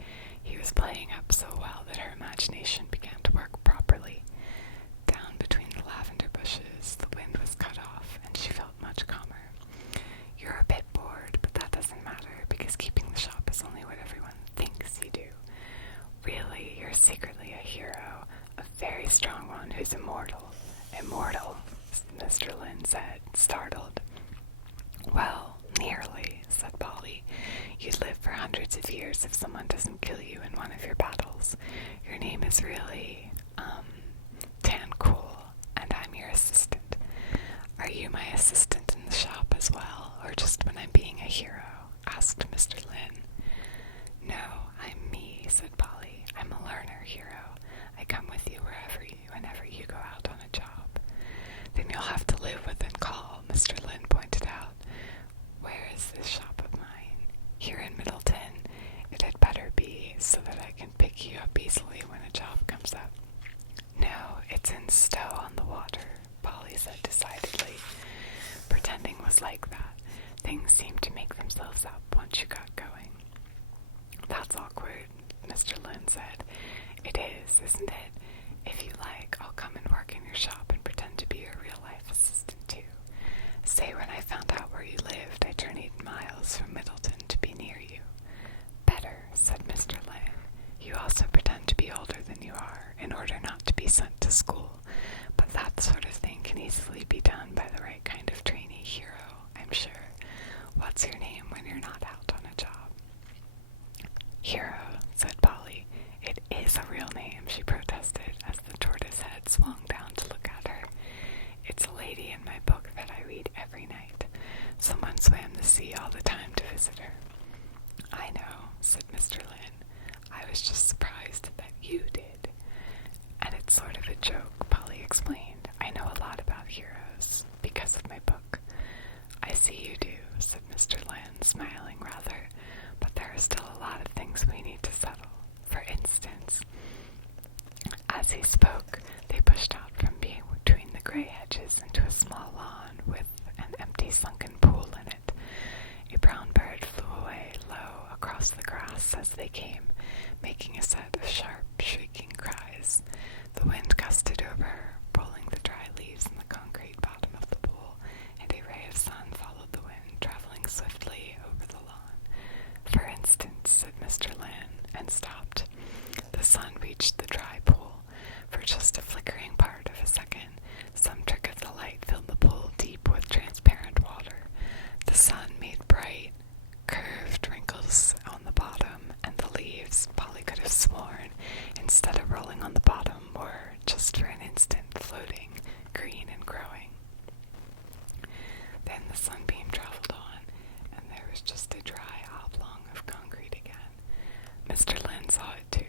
He was playing up so well that her imagination began to work properly. Down between the lavender bushes, the wind was cut off, and she felt much calmer. "You're a bit bored, but that doesn't matter, because keeping the shop is only what everyone thinks you do. Really, you're secretly a hero, a very strong one who's immortal." "Immortal?" Mr. Lynn said, startled. "Well, nearly," said Polly. "You'd live for hundreds of years if someone doesn't kill you in one of your battles. Your name is really, Tancool, and I'm your assistant." "Are you my assistant in the shop as well, or just when I'm being a hero?" asked Mr. Lynn. "No, I'm me," said Polly. "I'm a learner hero. I come with you whenever you go out on a job." "Then you'll have to live within call," Mr. Lynn pointed out. "Where is this shop of mine?" "Here in Middleton. It had better be, so that I can pick you up easily when a job comes up." "No, it's in Stowe on the Water," Polly said decidedly. Pretending was like that. Things seemed to make themselves up once you got going. "That's awkward," Mr. Lynn said. "It is, isn't it? If you like, I'll come and work in your shop and pretend to be your real-life assistant, too. Say, when I found out where you lived, I journeyed miles from Middleton to be near you." "Better," said Mr. Lynn. "You also pretend to be older than you are, in order not to be sent to school. But that sort of thing can easily be done by the right kind of trainee hero, I'm sure. What's your name when you're not out on a job?" "Hero," said Polly. "It is a real name," she protested, as the tortoise head swung down to look at her. "It's a lady in my book that I read every night. Someone swam the sea all the time to visit her." "I know," said Mr. Lynn. "I was just surprised that you did." "And it's sort of a joke," Polly explained. "I know a lot about heroes, because of my book." "I see you do," said Mr. Lynn, smiling rather, "but there are still a lot of things we need to settle. For instance—" As he spoke, they pushed out from between the gray hedges into a small lawn with an empty sunken pool in it. A brown bird flew away low across the grass as they came, making a set of sharp, shrieking cries. The wind gusted over her, rolling the dry leaves in the concrete bottom of the pool, and a ray of sun followed the wind, traveling swiftly over the lawn. "For instance," said Mr. Lynn, and stopped. The sun reached the dry pool. For just a flickering part of a second, some trick of the light filled the pool deep with transparent water. The sun made bright, curved wrinkles on the bottom, and the leaves, Polly could have sworn, instead of rolling on the bottom, were, just for an instant, floating, green and growing. Then the sunbeam traveled on, and there was just a dry oblong of concrete again. Mr. Lynn saw it too.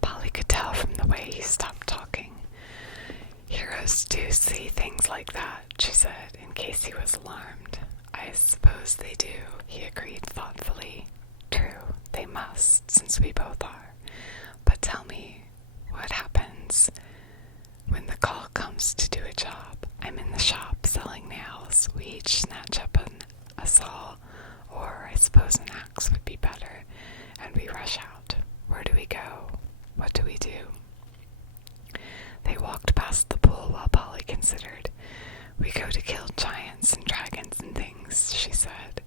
Polly could tell from the way he stopped talking. "Heroes do see things like that," she said, in case he was alarmed. "I suppose they do," he agreed thoughtfully. "True, they must, since we both are. But tell me, what happens when the call comes to do a job? I'm in the shop selling nails. We each snatch up a saw, or I suppose an axe would be better, and we rush out. Where do we go? What do we do?" They walked past the pool while Polly considered. We go to kill giants and dragons and things, she said.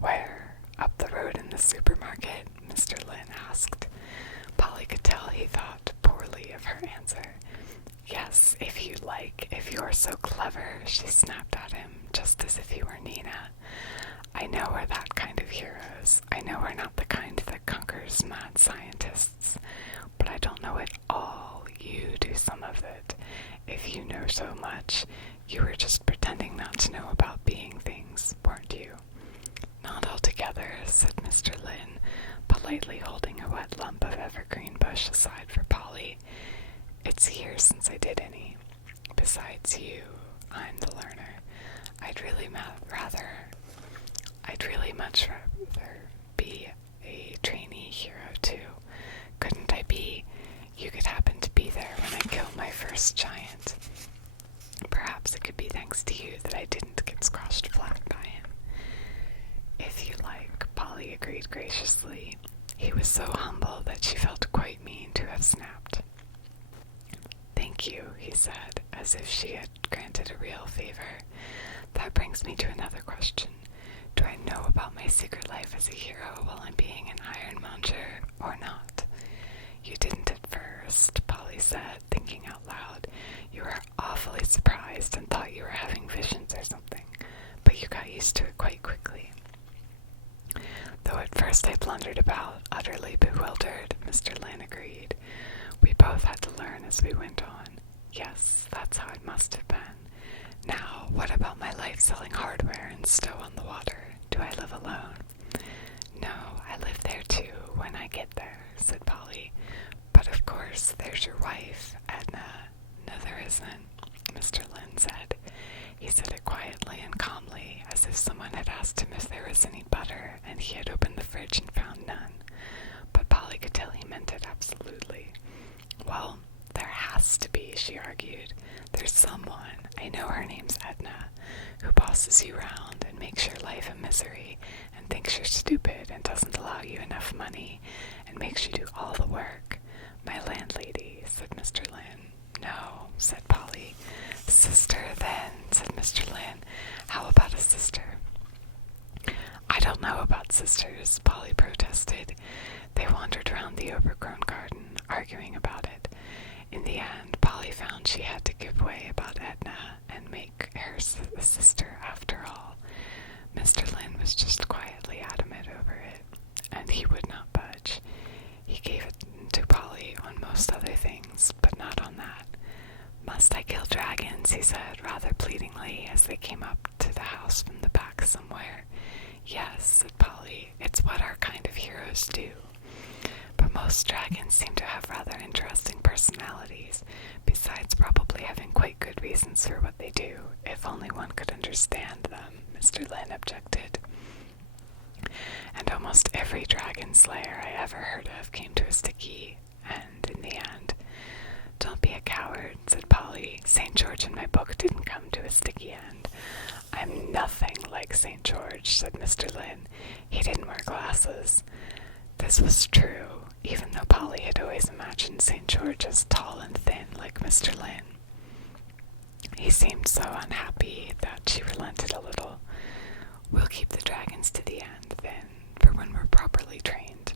Where? Up the road in the supermarket? Mr. Lynn asked. Polly could tell he thought poorly of her answer. Yes, if you like, if you're so clever, she snapped at him, just as if he were Nina. I know we're that kind of heroes. I know we're not the kind that conquers mad scientists. But I don't know it all. You do some of it. If you know so much, you were just pretending not to know about being things, weren't you? Not altogether, said Mr. Lynn, politely holding a wet lump of evergreen bush aside for Polly. It's years since I did any. Besides you, I'm the learner. I'd really much rather be a trainee hero too. Couldn't I be? You could happen to be there when I killed my first giant. Perhaps it could be thanks to you that I didn't get squashed flat by him. If you like, Polly agreed graciously. He was so humble that she felt quite mean to have snapped. Thank you, he said, as if she had granted a real favor. That brings me to another question. Do I know about my secret life as a hero while I'm being an ironmonger or not? You didn't at first, Polly said, thinking out loud. You were awfully surprised and thought you were having visions or something, but you got used to it quite quickly. Though at first I blundered about, utterly bewildered, Mr. Lynn agreed. We both had to learn as we went on. Yes, that's how it must have been. Now, what about my life selling hardware in Stow-on-the-Water? Do I live alone? No, I live there too, when I get there, said Polly. But of course, there's your wife, Edna. No, there isn't, Mr. Lynn said. He said it quietly and calmly, as if someone had asked him if there was any butter, and he had opened the fridge and found none. But Polly could tell he meant it absolutely. Well, there has to be, she argued. There's someone, I know her name's Edna, who bosses you round and makes your life a misery and thinks you're stupid and doesn't allow you enough money and makes you do all the work. My landlady, said Mr. Lynn. No, said Polly. Sister, then, said Mr. Lynn. How about a sister? I don't know about sisters, Polly protested. They wandered around the overgrown garden, arguing about it. In the end, Polly found she had to give way about Edna and make her a sister after all. Mr. Lynn was just quietly adamant over it, and he would not budge. He gave it to Polly on most other things, but not on that. Must I kill dragons? He said, rather pleadingly, as they came up to the house from the back somewhere. Yes, said Polly, it's what our kind of heroes do. But most dragons seem to have rather interesting personalities, besides probably having quite good reasons for what they do, if only one could understand them, Mr. Lynn objected. And almost every dragon slayer I ever heard of came to a sticky end in the end. Don't be a coward, said Polly. St. George in my book didn't come to a sticky end. I'm nothing like St. George, said Mr. Lynn. He didn't wear glasses. This was true, even though Polly had always imagined St. George as tall and thin like Mr. Lynn. He seemed so unhappy that she relented a little. We'll keep the dragons to the end, then, for when we're properly trained.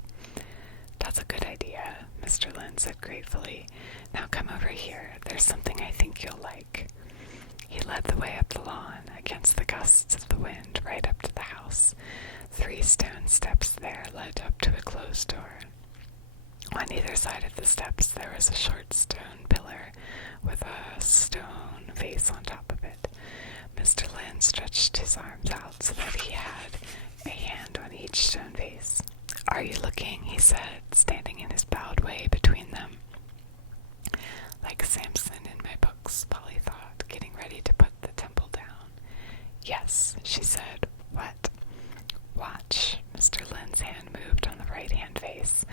That's a good idea, Mr. Lynn said gratefully. Now come over here. There's something I think you'll like. He led the way up the lawn, against the gusts of the wind, right up to the house. 3 stone steps there led up to a closed door. On either side of the steps there was a short stone pillar with a stone vase on top of it. Mr. Lynn stretched his arms out so that he had a hand on each stone vase. Are you looking? He said, standing in his bowed way between them. Like Samson in my books, Polly thought, getting ready to put the temple down. Yes, she said. What? Watch. Mr. Lynn's hand moved on the right-hand vase.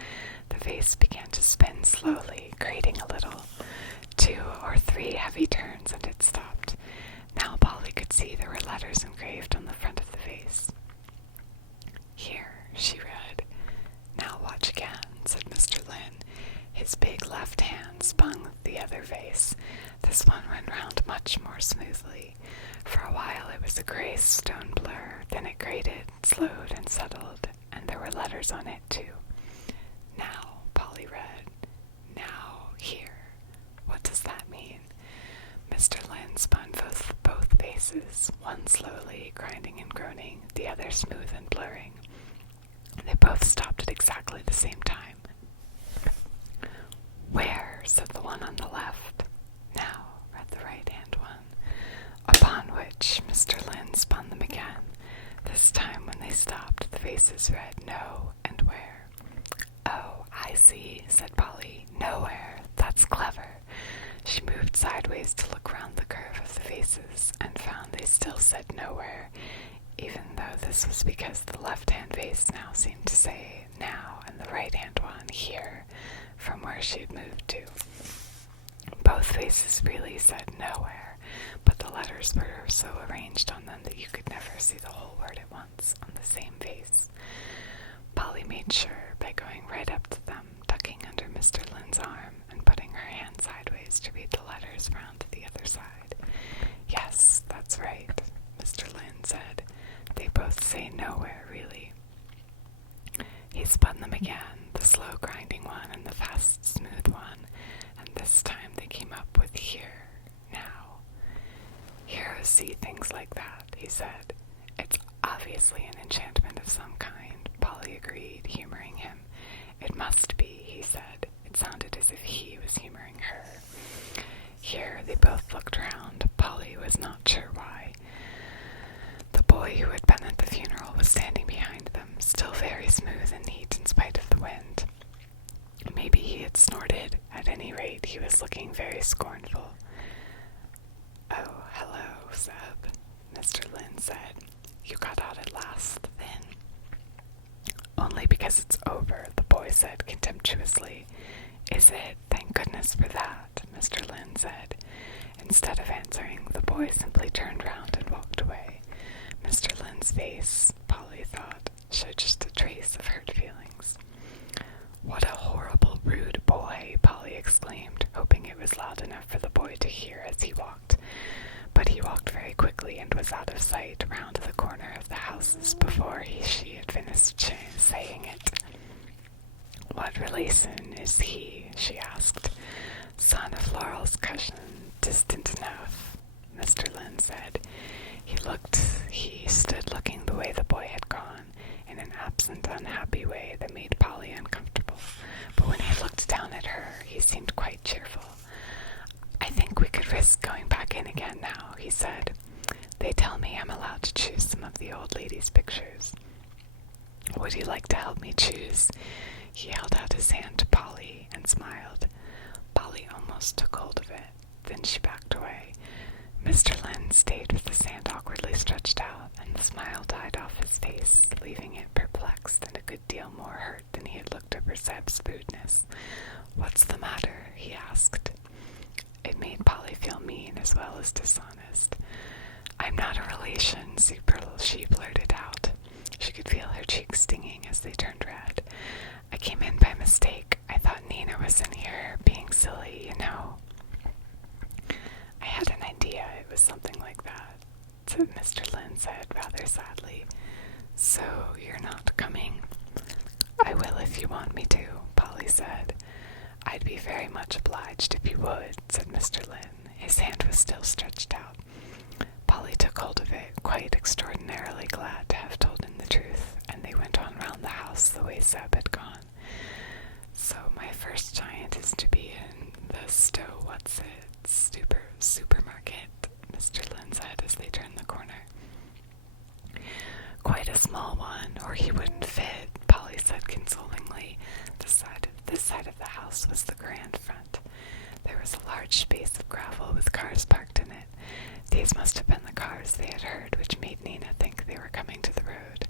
The vase began to spin slowly, grating a little. 2 or 3 heavy turns, and it stopped. Now Polly could see there were letters engraved on the front of the vase. Here, she read. Now watch again, said Mr. Lynn. His big left hand spun the other vase. This one went round much more smoothly. For a while it was a gray stone blur, then it grated, slowed, and settled, and there were letters on it too. Now, Polly read. Now, here. What does that mean? Mr. Lynn spun both vases, one slowly, grinding and groaning, the other smooth and blurring. They both stopped at exactly the same time. Where, said the one on the left. Now, read the right-hand one. Upon which Mr. Lynn spun them again. This time, when they stopped, the vases read no and where. Oh, I see, said Polly. Nowhere. That's clever. She moved sideways to look round the curve of the vases, and found they still said nowhere, even though this was because the left-hand vase now seemed to say now, and the right-hand one here, from where she had moved to. Both vases really said nowhere, but the letters were so arranged on them that you could never see the whole word at once on the same vase. Polly made sure by going right up to them, tucking under Mr. Lynn's arm, and putting her hand sideways to read the letters round to the other side. Yes, that's right, Mr. Lynn said. They both say nowhere, really. He spun them again, the slow grinding one and the fast smooth one, and this time they came up with here, now. Heroes see things like that, he said. It's obviously an enchantment of some kind, Polly agreed, humoring him. It must be, he said. It sounded as if he was humoring her. Here they both looked round. Polly was not sure why. The boy who had been at the funeral was standing behind them, still very smooth and neat in spite of the wind. Maybe he had snorted. At any rate, he was looking very scornful. Oh, hello, Zeb, Mr. Lynn said. You got out at last, then? Only because it's over, the boy said contemptuously. Is it? Thank goodness for that, Mr. Lynn said. Instead of answering, the boy simply turned round and walked away. Mr. Lynn's face, Polly thought, showed just a trace of hurt feelings. What a horrible, rude boy, Polly exclaimed, hoping it was loud enough for the boy to hear as he walked. But he walked very quickly and was out of sight round the corner of the houses before she had finished saying it. What relation is he? She asked. Son of Laurel's cousin, distant enough, Mr. Lynn said. He stood looking the way the boy had gone, in an absent, unhappy way that made Polly uncomfortable. But when he looked down at her, he seemed quite cheerful. I think we could risk going back in again now, he said. They tell me I'm allowed to choose some of the old lady's pictures. Would you like to help me choose? He held out his hand to Polly and smiled. Polly almost took hold of it. Then she backed away. Mr. Lynn stayed with his hand awkwardly stretched out, and the smile died off his face, leaving it perplexed and a good deal more hurt than he had looked over Zeb's rudeness. What's the matter? He asked. It made Polly feel mean as well as dishonest. I'm not a relation, she blurted out. She could feel her cheeks stinging as they turned red. I came in by mistake. I thought Nina was in here, being silly, you know. I had an idea it was something like that, Mr. Lynn said rather sadly. So you're not coming? I will if you want me to, Polly said. I'd be very much obliged if you would, said Mr. Lynn. His hand was still stretched out. Polly took hold of it, quite extraordinarily glad to have told him the truth, and they went on round the house the way Zeb had gone. So my first giant is to be in the supermarket, Mr. Lynn said as they turned the corner. Quite a small one, or he wouldn't fit, Polly said consolingly. This side of the house was the grand front. There was a large space of gravel with cars parked in it. These must have been the cars they had heard, which made Nina think they were coming to the road.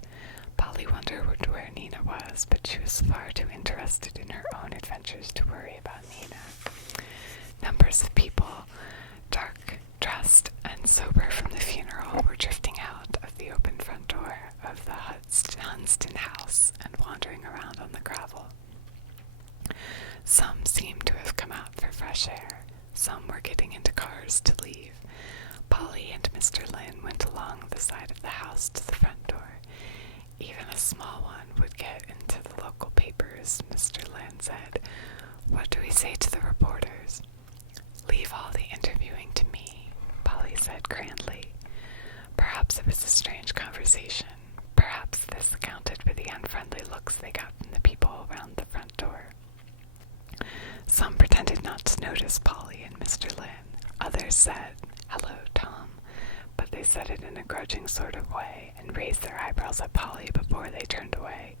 Polly wondered where Nina was, but she was far too interested in her own adventures to worry about Nina. Numbers of people, dark, dressed, and sober from the funeral, were drifting out of the open front door of the Hunston house and wandering around on the gravel. Some seemed to have come out for fresh air. Some were getting into cars to leave. Polly and Mr. Lynn went along the side of the house to the front door. Even a small one would get into the local papers, Mr. Lynn said. What do we say to the reporters? Leave all the interviewing to me, Polly said grandly. Perhaps it was a strange conversation. Perhaps this accounted for the unfriendly looks they got from the people around the front door. Some pretended not to notice Polly and Mr. Lynn. Others said, "Hello, Tom," but they said it in a grudging sort of way and raised their eyebrows at Polly before they turned away.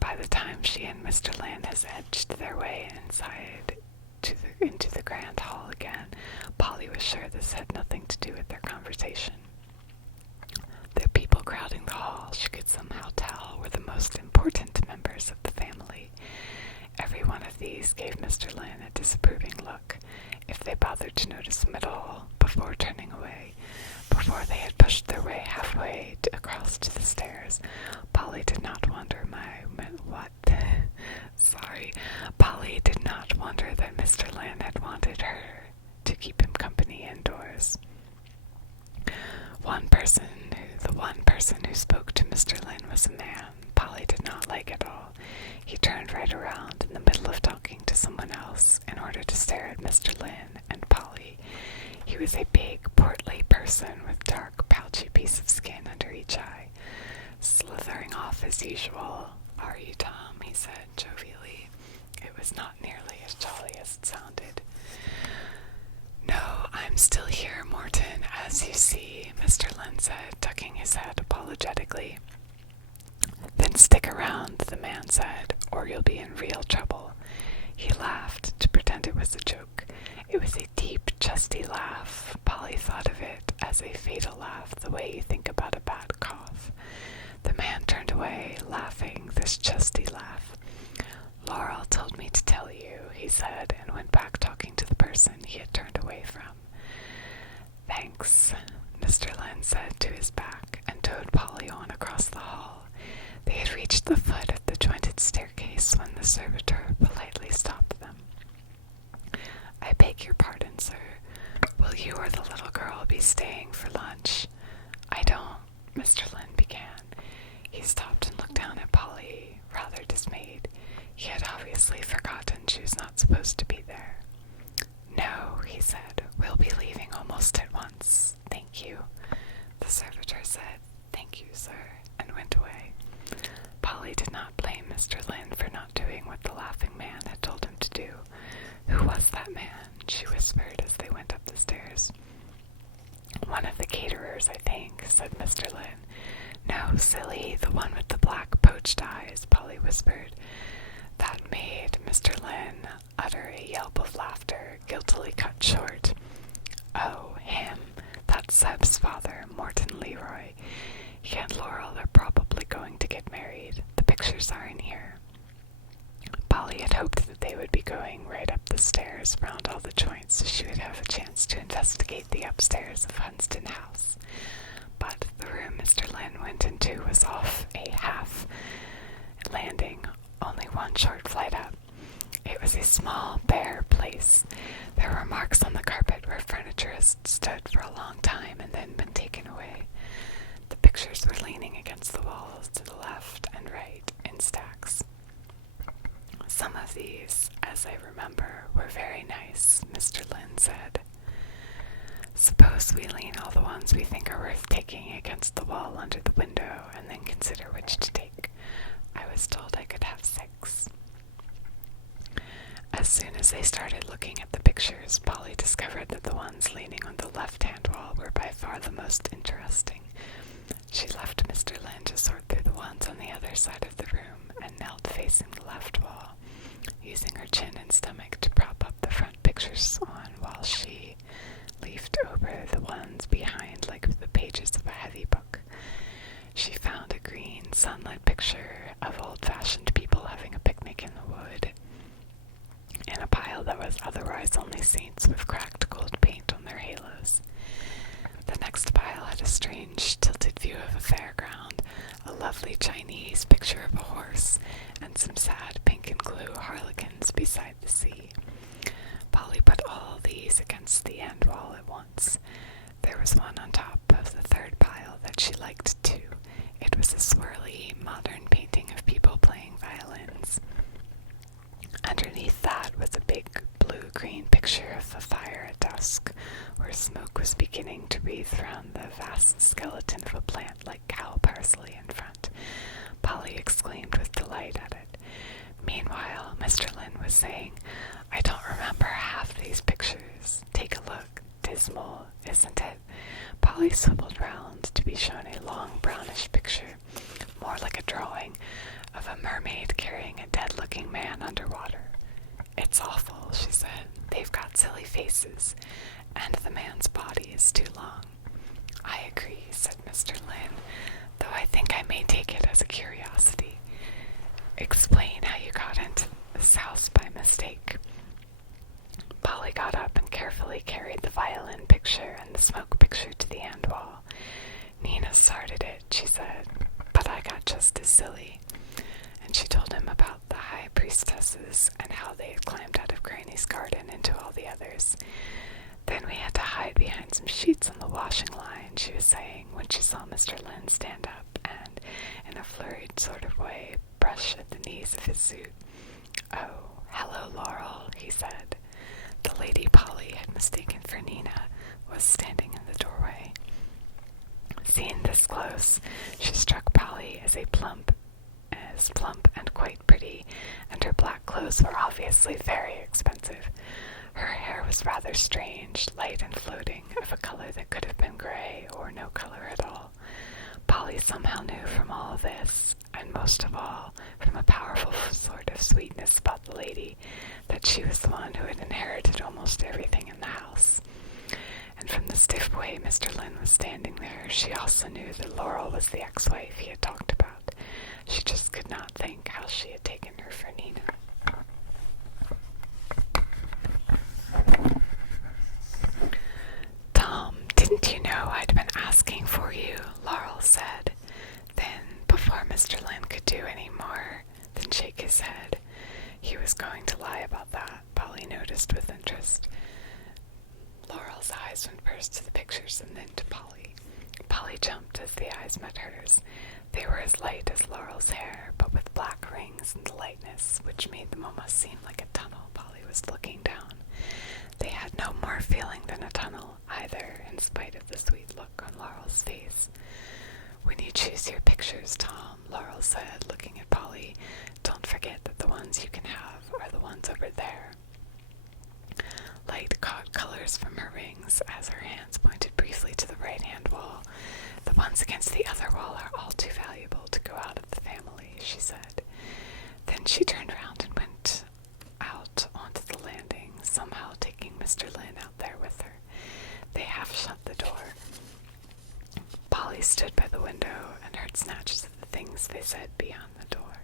By the time she and Mr. Lynn had edged their way inside into the grand hall again, Polly was sure this had nothing to do with their conversation. The people crowding the hall, she could somehow tell, were the most important members of the family. Every one of these gave Mr. Lynn a disapproving look, if they bothered to notice him at all, before turning away. Before they had pushed their way halfway across to the stairs, Polly did not wonder Polly did not wonder that Mr. Lynn had wanted her to keep him company indoors. The one person who spoke to Mr. Lynn was a man Polly did not like at all. He turned right around in the middle of talking to someone else in order to stare at Mr. Lynn and Polly. He was a big, portly person with dark, pouchy piece of skin under each eye. Slithering off as usual. "Are you Tom?" he said jovially. It was not nearly as jolly as it sounded. "No, I'm still here, Morton, as you see," Mr. Lynn said, tucking his head apologetically. "Then stick around," the man said, "or you'll be in real trouble." He laughed to pretend it was a joke. It was a deep, chesty laugh. Polly thought of it as a fatal laugh, the way you think about a bad cough. The man turned away, laughing, this chesty laugh. "Laurel told me to tell you," he said, and went back talking to the person he had turned away from. "Thanks," Mr. Lynn said to his back, and towed Polly on across the hall. They had reached the foot of the jointed staircase when the servitor politely stopped them. "I beg your pardon, sir. Will you or the little girl be staying for lunch?" "I don't," Mr. Lynn began. He stopped and looked down at Polly, rather dismayed. He had obviously forgotten she was not supposed to be there. "No," he said. "We'll be leaving almost at once. Thank you." The servitor said, "Thank you, sir," and went away. Polly did not blame Mr. Lynn for not doing what the laughing man had told him to do. "Who was that man?" she whispered as they went up the stairs. "One of the caterers, I think," said Mr. Lynn. "No, silly, the one with the black poached eyes," Polly whispered. That made Mr. Lynn utter a yelp of laughter, guiltily cut short. "Oh, him. That's Seb's father, Morton Leroy. He and Laurel are probably going to get married. The pictures are in here." Polly had hoped that they would be going right up the stairs round all the joints so she would have a chance to investigate the upstairs of Hunston House. But the room Mr. Lynn went into was off a half landing, only one short flight up. It was a small, bare place. There were marks on the carpet where furniture had stood for a long time and then been taken away. The pictures were leaning against the walls to the left and right in stacks. "Some of these, as I remember, were very nice," Mr. Lynn said. "Suppose we lean all the ones we think are worth taking against the wall under the window and then consider which to take. I was told I could have 6. As soon as they started looking at the pictures, Polly discovered that the ones leaning on the left-hand wall were by far the most interesting. She left Mr. Lynn to sort through the ones on the other side of the room and knelt facing the left wall, using her chin and stomach to prop up the front pictures on while she leafed over the ones behind like the pages of a heavy book. She found a green, sunlit picture of old-fashioned people having a picnic in the wood, in a pile that was otherwise only saints with cracked gold paint on their halos. The next pile had a strange, tilted view of a fairground, a lovely Chinese picture of a horse, and some sad pink and blue harlequins beside the sea. Polly Polly put all these against the end wall at once. There was one on top of the third pile that she liked too. It was a swirly, modern painting of people playing violins. Underneath that was a big blue-green picture of a fire at dusk, where smoke was beginning to wreathe around the vast skeleton of a plant like cow parsley in front. Polly exclaimed with delight at it. Meanwhile, Mr. Lynn was saying, "I don't remember half these pictures. Take a look. Dismal, isn't it?" Polly swiveled round to be shown a long brownish picture, more like a drawing, of a mermaid carrying a dead-looking man underwater. "It's awful," she said. "They've got silly faces, and the man's body is too long." "I agree," said Mr. Lynn, "though I think I may take it as a curiosity. Explain how you got into this house by mistake." Polly got up and carefully carried the violin picture and the smoke picture to the end wall. "Nina started it," she said, "but I got just as silly." And she told him about the high priestesses and how they had climbed out of Granny's garden into all the others. "Then we had to hide behind some sheets on the washing line," she was saying, when she saw Mr. Lynn stand up and, in a flurried sort of way, brush at the knees of his suit. "Oh, hello, Laurel," he said. The lady Polly had mistaken for Nina was standing in the doorway. Seen this close, she struck Polly as plump and quite pretty, and her black clothes were obviously very expensive. Her hair was rather strange, light and floating, of a color that could have been gray or no color at all. Polly somehow knew from all this, and most of all from a powerful sort of sweetness about the lady, that she was the one who had inherited almost everything in the house. And from the stiff way Mr. Lynn was standing there, she also knew that Laurel was the ex-wife he had talked about. She just could not think how she had taken her for Nina. "Tom, didn't you know I'd been asking for you?" Laurel said. Then, before Mr. Lynn could do any more than shake his head, he was going to lie about that, Polly noticed with interest. Laurel's eyes went first to the pictures and then to Polly. Polly jumped as the eyes met hers. They were as light as Laurel's hair, but with black rings and lightness, which made them almost seem like a tunnel Polly was looking down. They had no more feeling than a tunnel, either, in spite of the sweet look on Laurel's face. "When you choose your pictures, Tom," Laurel said, looking at Polly, "don't forget that the ones you can have are the ones over there." Light caught colors from her rings as her hands pointed briefly to the right-hand wall. "The ones against the other wall are all too valuable to go out of the family," she said. Then she turned around and went out onto the landing, somehow taking Mr. Lynn out there with her. They half shut the door. Polly stood by the window and heard snatches of the things they said beyond the door.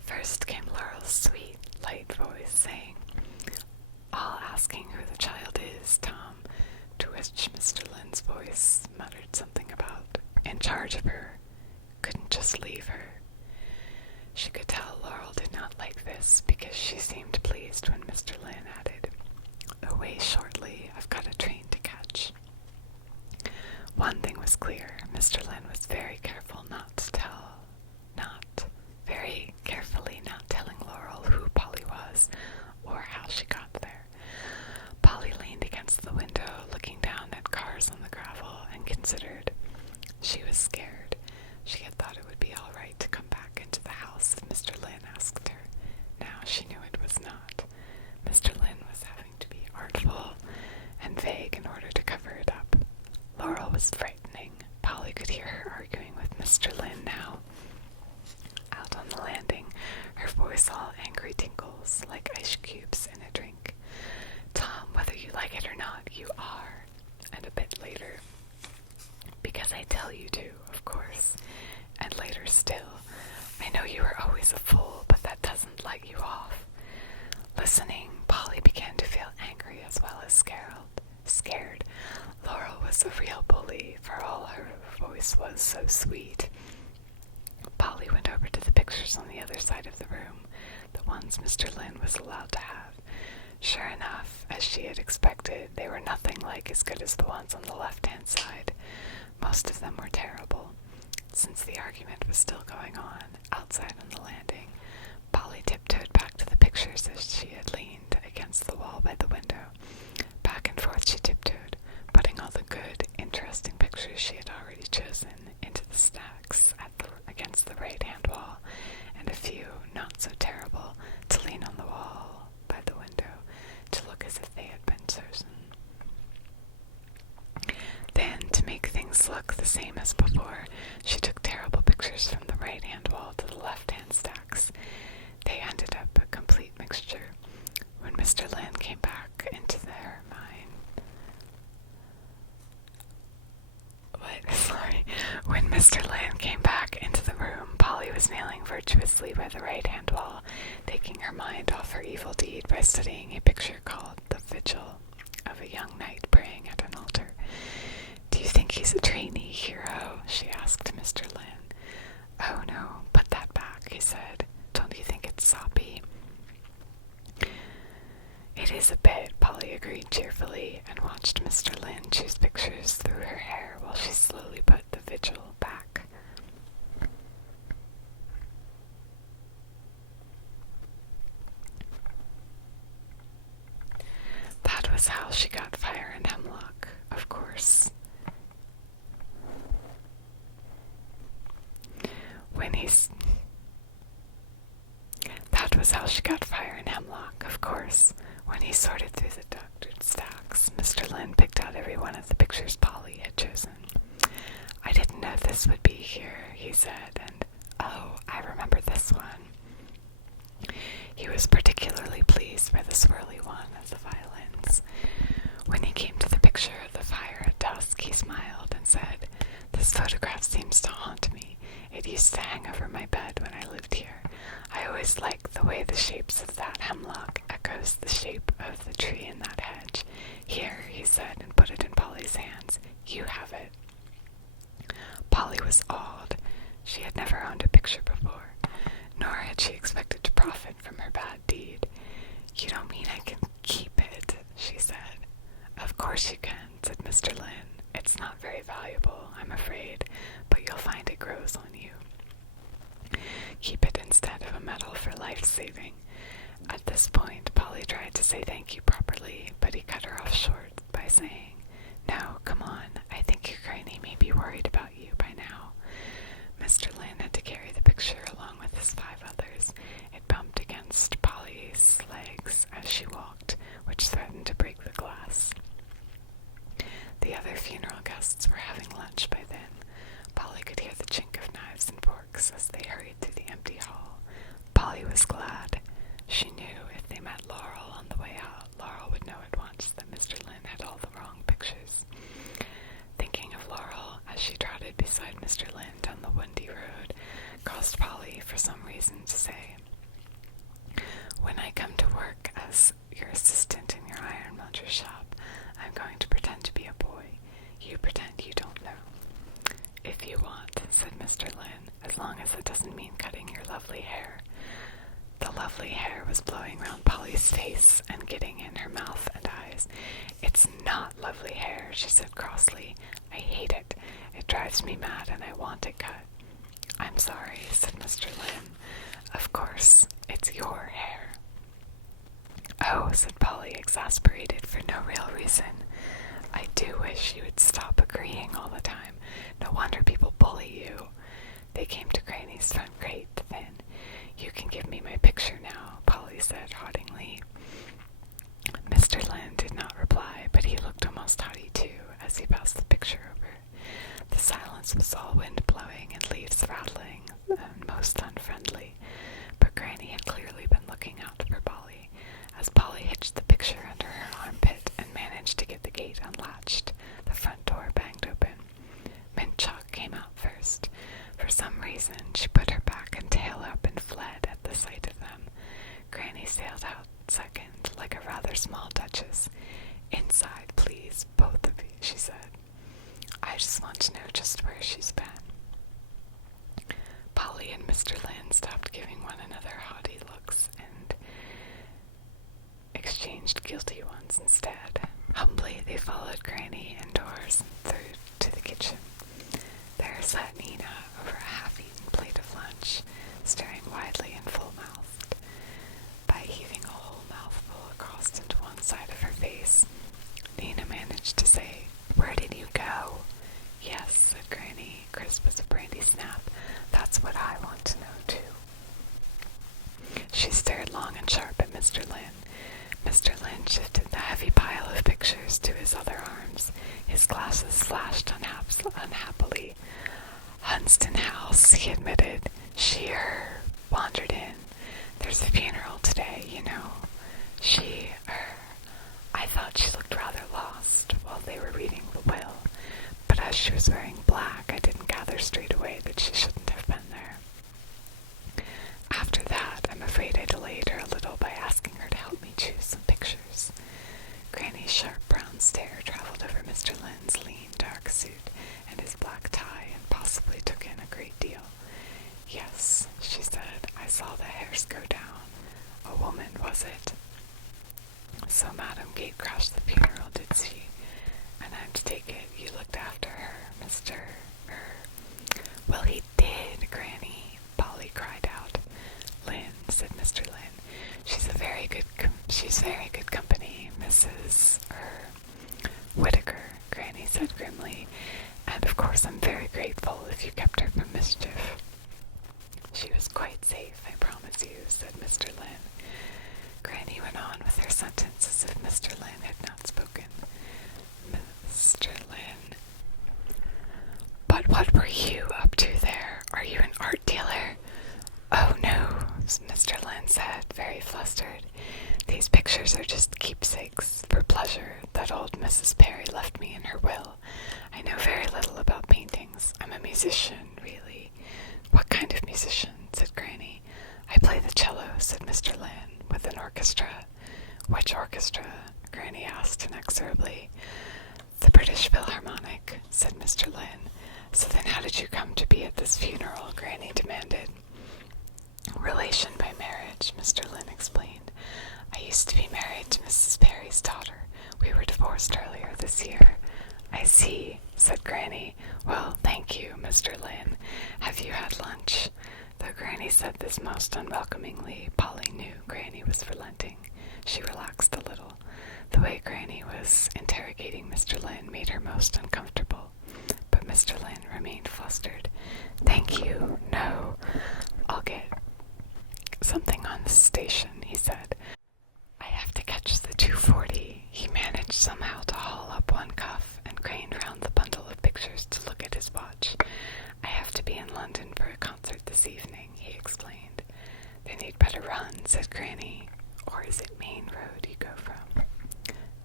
First came Laurel's sweet, light voice saying, "All asking who the child is, Tom," to which Mr. Lynn's voice muttered something about "in charge of her, couldn't just leave her." She could tell Laurel did not like this, because she seemed pleased when Mr. Lynn added, "Away shortly, I've got a train to catch." One thing was clear, Mr. Lynn was very careful very carefully not telling Laurel who Polly was, or how she got there. Polly leaned against the window, looking down at cars on the gravel, and considered. She was scared. She had thought it would be all right to come back into the house if Mr. Lynn asked her. Now she knew it was not. Mr. Lynn was having to be artful and vague in order to cover it up. Laurel was frightening. Polly could hear her arguing with Mr. Lynn now. Out on the landing, her voice all angry tinkles, like ice cubes in a drink. "Tom, whether you like it or not, you are." And a bit later, "Because I tell you to, of course." And later still, "I know you were always a fool, but that doesn't let you off." Listening, Polly began to feel angry as well as scared. Laurel was a real bully, for all her voice was so sweet. Polly went over to the pictures on the other side of the room, the ones Mr. Lynn was allowed to have. Sure enough, as she had expected, they were nothing like as good as the ones on the left-hand side. Most of them were terrible. Since the argument was still going on, outside on the landing, Polly tiptoed back to the pictures as she had leaned against the wall by the window. Back and forth she tiptoed, putting all the good, interesting pictures she had already chosen into the stacks against the right-hand wall, and a few, not so terrible, to lean on the wall by the window, to look as if they had been chosen. Then, to make things look the same as before, she took terrible pictures from the right-hand wall to the left-hand stacks. They ended up a complete mixture. When Mr. Lynn came back into their mind... When Mr. Lynn came back into the room, Polly was kneeling virtuously by the right-hand wall, taking her mind off her evil deed by studying a picture called The Vigil of a young knight praying at an altar. "Do you think he's a trainee hero?" she asked Mr. Lynn. "Oh no, put that back," he said. "Don't you think it's soppy?" "It is a bit," Polly agreed cheerfully, and watched Mr. Lynn choose pictures through her hair while she slowly put The Vigil back. That was how she got Fire and Hemlock, of course. That was how she got Fire and Hemlock, of course. When he sorted through the doctored stacks, Mr. Lynn picked out every one of the pictures Polly had chosen. "I didn't know this would be here," he said, and, "Oh, I remember this one." He was particularly pleased by the swirly one of the violins. When he came to the picture of the fire at dusk, he smiled and said, "This photograph seems to haunt me. It used to hang over my bed when I lived here. I always liked the way the shapes of that hemlock echoes the shape of the tree in that hedge. Here," he said, and put it in Polly's hands. "You have it." Polly was awed. She had never owned a picture before, nor had she expected to profit from her bad deed. "You don't mean I can keep it?" she said. "Of course you can," said Mr. Lynn. "It's not very valuable, I'm afraid, but you'll find it grows on you. Keep it instead of a medal for life-saving." At this point, Polly tried to say thank you properly, but he cut her off short by saying, "No, come on, I think your granny may be worried about you by now." Mr. Lynn had to carry the picture along with his 5 others. It bumped against Polly's legs as she walked, which threatened to break the glass. The other funeral guests were having lunch by then. Polly could hear the chink of knives and forks as they hurried through the empty hall. Polly was glad. She knew if they met Laurel on the way out, Laurel would know at once that Mr. Lynn had all the wrong pictures. Thinking of Laurel as she trotted beside Mr. Lynn down the windy road caused Polly, for some reason, to say, "When I come to work as your assistant in your iron mounter shop, I'm going to pretend to be a boy. You pretend you don't know." "If you want," said Mr. Lynn, "as long as it doesn't mean cutting your lovely hair." The lovely hair was blowing round Polly's face and getting in her mouth and eyes. "It's not lovely hair," she said crossly. "I hate it. It drives me mad and I want it cut." "I'm sorry," said Mr. Lynn. "Of course, it's your hair." "Oh," said Polly, exasperated for no real reason. "I do wish you would stop agreeing all the time. No wonder people bully you." They came to Granny's front gate then. "You can give me my picture now," Polly said haughtily. Mr. Lynn did not reply, but he looked almost haughty too as he passed the picture over. The silence was all wind blowing and leaves rattling and most unfriendly, but Granny had clearly been looking out for Polly. As Polly hitched the picture under her armpit and managed to get the gate unlatched, the front door banged open. Mint Chalk came out first. For some reason, she put her back and tail up and fled at the sight of them. Granny sailed out second, like a rather small duchess. "Inside, please, both of you," she said. "I just want to know just where she's been." Polly and Mr. Lynn stopped giving one another haughty looks and exchanged exchanged guilty ones instead. Humbly, they followed Granny indoors and through to the kitchen. There sat Nina over a half-eaten plate of lunch, staring widely and full-mouthed. By heaving a whole mouthful across into one side of her face, Nina managed to say, "Where did you go?" "Yes," said Granny, crisp as a brandy snap. "That's what I want to know, too." She stared long and sharp at Mr. Lynn. Mr. Lynn shifted the heavy pile of pictures to his other arms. His glasses flashed unhappily. "Hunston House," he admitted. She wandered in. "There's a funeral today, you know." I thought she looked rather lost while they were reading the will, but as she was wearing black, I didn't gather straight away that she shouldn't have been there. After that, I'm afraid I delayed her a little by asking her to help me choose some pictures. Granny's sharp brown stare traveled over Mr. Lynn's lean dark suit and his black tie and possibly took in a great deal. "Yes," she said, "I saw the hairs go down. A woman, was it?" "So Madam Gate crashed the funeral, did she? And I'm to take it you looked after her, Mr. "Well, he did, Granny," Polly cried out. "Lynn," said Mr. Lynn, she's very good company, Mrs. Whittaker," Granny said grimly, "and of course I'm very grateful if you kept her from mischief." "She was quite safe, I promise you," said Mr. Lynn. Granny went on with her sentence as if Mr. Lynn had not spoken. "Mr. Lynn, but what were you up to there? Are you an art dealer?" "Oh, no," Mr. Lynn said, very flustered. "These pictures are just keepsakes for pleasure that old Mrs. Perry left me in her will. I know very little about paintings. I'm a musician, really." "What kind of musician?" said Granny. "I play the cello," said Mr. Lynn, "with an orchestra." "Which orchestra?" Granny asked inexorably. "The British Philharmonic," said Mr. Lynn. "So then how did you come to be at this funeral?" Granny demanded. "Relation by marriage," Mr. Lynn explained. "I used to be married to Mrs. Perry's daughter. We were divorced earlier this year." "I see," said Granny. "Well, thank you, Mr. Lynn. Have you had lunch?" Though Granny said this most unwelcomingly, Polly knew Granny was relenting. She relaxed a little. The way Granny was interrogating Mr. Lynn made her most uncomfortable, but Mr. Lynn remained flustered. "Thank you, no. I'll get something on the station," he said. "I have to catch the 2:40. He managed somehow to haul up one cuff and craned round the bundle of pictures to look at his watch. "I have to be in London for a concert this evening," he explained. "Then you'd better run," said Granny. "Or is it Main Road you go from?"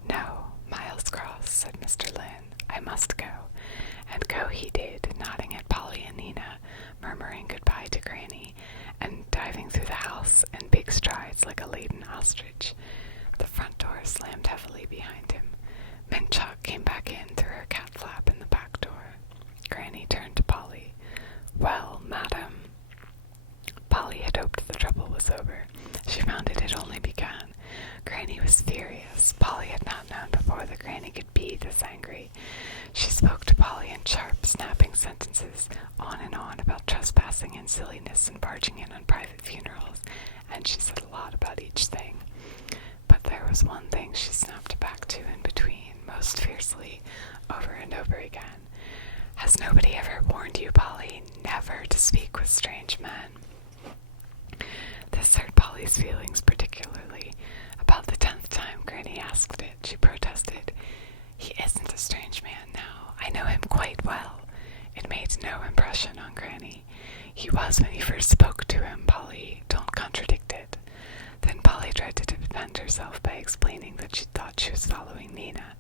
"No, Miles Cross," said Mr. Lynn. "I must go." And go he did, nodding at Polly and Nina, murmuring goodbye to Granny, and diving through the house in big strides like a laden ostrich. The front door slammed heavily behind him. Minchok came back in through her cat flap in the back door. Granny turned to Polly. "Well, madam." Polly had hoped the trouble was over. She found it had only begun. Granny was furious. Polly had not known before that Granny could be this angry. She spoke to Polly in sharp, snapping sentences, on and on about trespassing and silliness and barging in on private funerals, and she said a lot about each thing. But there was one thing she snapped back to in between, most fiercely, over and over again. "Has nobody ever warned you, Polly, never to speak with strange men?" This hurt Polly's feelings particularly. About the 10th time Granny asked it, she protested. "He isn't a strange man now. I know him quite well." It made no impression on Granny. "He was when you first spoke to him, Polly. Don't contradict it." Then Polly tried to defend herself by explaining that she thought she was following Nina.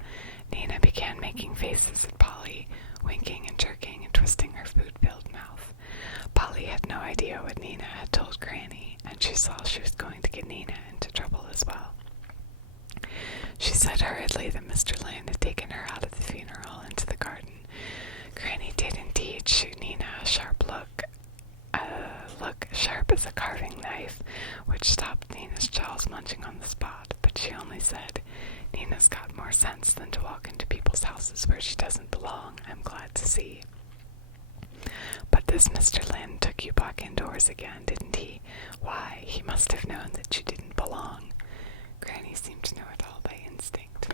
Nina began making faces at Polly, winking and jerking and twisting her food-filled mouth. Polly had no idea what Nina had told Granny, and she saw she was going to get Nina into trouble as well. She said hurriedly that Mr. Lynn had taken her out of the funeral into the garden. Granny did indeed shoot Nina a sharp look sharp as a carving knife, which stopped Nina's jaws munching on the spot, but she only said, "Nina's got more sense than to walk into people's houses where she doesn't belong, I'm glad to see." "But this Mr. Lynn took you back indoors again, didn't he? Why, he must have known that you didn't belong." Granny seemed to know it all by instinct.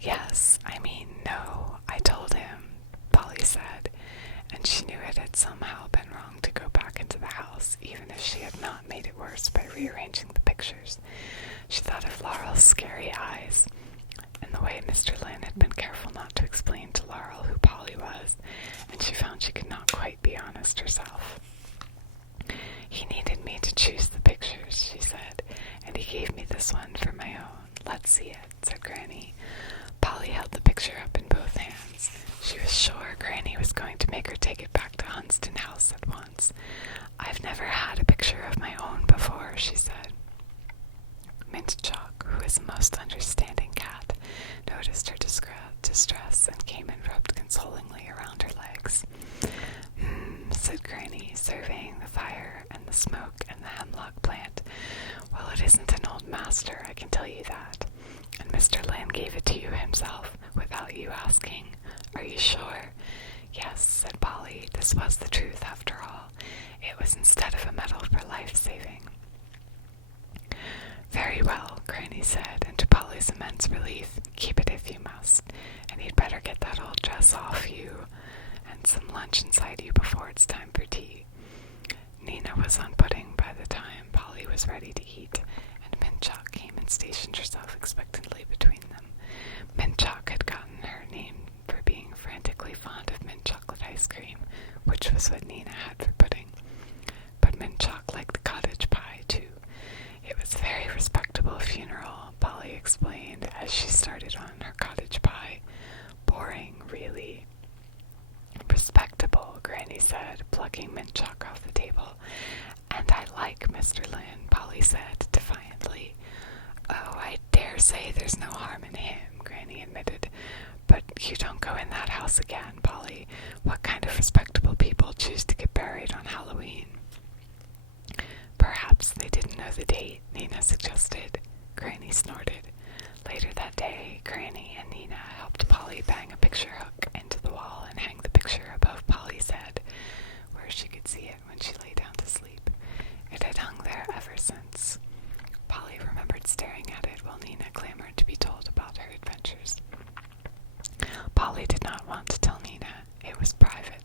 "Yes, I mean, no, I told him," Polly said, and she knew it had somehow been wrong to go back into the house, even if she had not made it worse by rearranging the pictures. She thought of Laurel's scary eyes, and the way Mr. Lynn had been careful not to explain to Laurel who Polly was, and she found she could not quite be honest herself. "He needed me to choose the pictures," she said, "and he gave me this one for my own. Let's see it," said Granny. Polly held the picture up in both hands. She was sure Granny was going to make her take it back to Hunston House at once. "I've never had a picture of my own before," she said. Mint Chalk, who is a most understanding cat, noticed her distress and came and rubbed consolingly around her legs. Said Granny, surveying the fire and the smoke and the hemlock plant. "Well, it isn't an old master, I can tell you that. And Mr. Lynn gave it to you himself, without you asking. Are you sure?" "Yes," said Polly. "This was the truth, after all. It was instead of a medal for life-saving." "Very well," Granny said, and to Polly's immense relief, "keep it if you must, and you'd better get that old dress off you, and some lunch inside you before it's time for tea." Nina was on pudding by the time Polly was ready to eat, and Mint Chalk came and stationed herself expectantly between them. Mint Chalk had gotten her name for being frantically fond of mint chocolate ice cream, which was what Nina had for pudding. But Mint Chalk liked cottage pie, too. It was a very respectable funeral, Polly explained as she started on her cottage pie. "Boring, really." "Respectable," Granny said, plucking Mint Chalk off the table. "And I like Mr. Lynn," Polly said defiantly. "Oh, I dare say there's no harm in him," Granny admitted. "But you don't go in that house again, Polly. What kind of respectable people choose to get buried on Halloween?" "Perhaps they didn't know the date," Nina suggested. Granny snorted. Later that day, Granny and Nina helped Polly bang a picture hook into the wall and hang the picture above Polly's head, where she could see it when she lay down to sleep. It had hung there ever since. Polly remembered staring at it while Nina clamored to be told about her adventures. Polly did not want to tell Nina. It was private.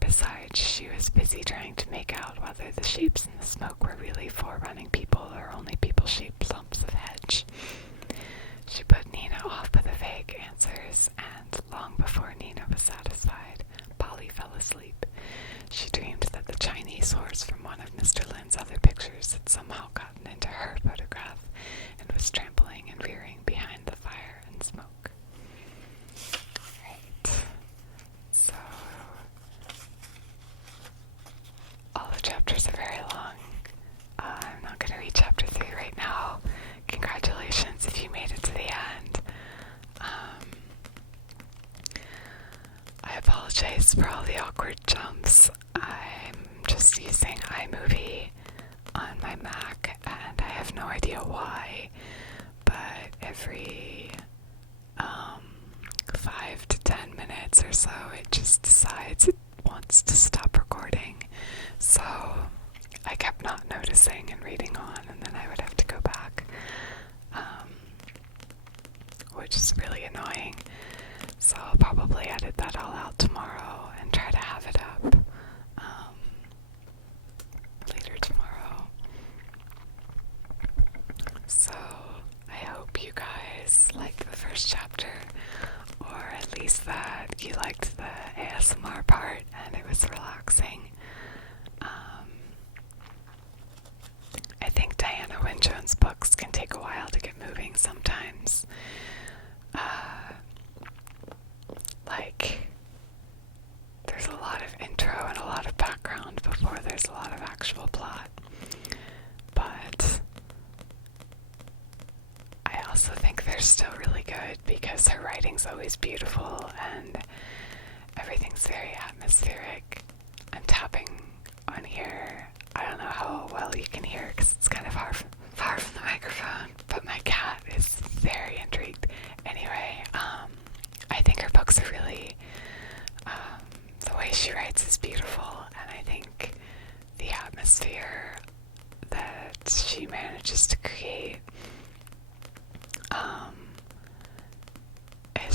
Besides, she was busy trying to make out whether the shapes in the smoke were really 4 running people or only people-shaped lumps of hedge. She put Nina off with the vague answers, and long before Nina was satisfied, Polly fell asleep. She dreamed that the Chinese horse from one of Mr. Lynn's other pictures had somehow gotten into her photograph and was trampling and rearing behind the fire and smoke. Right. So, all the chapters are very long. I'm not going to read chapter 3 right now. Congratulations if you made it to the end. I apologize for all the awkward jumps. I'm just using iMovie on my Mac, and I have no idea why, but every 5 to 10 minutes or so, it just decides it wants to stop recording. So I kept not noticing and reading on, and then I would have to go back, which is really annoying. So I'll probably edit that all out tomorrow and try to have it up later tomorrow. So I hope you guys liked the first chapter, or at least that you liked the ASMR part and it was relaxing. I think Diana Wynne Jones books can take a while to get moving sometimes. There's a lot of intro and a lot of background before there's a lot of actual plot. But I also think they're still really good because her writing's always beautiful and everything's very atmospheric. I'm tapping on here. I don't know how well you can hear because it's kind of far from the microphone, but my cat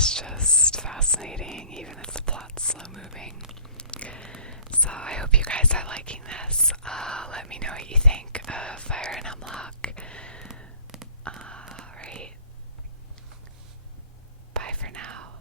is just fascinating, even if the plot's slow moving. So I hope you guys are liking this. Let me know what you think of Fire and Hemlock.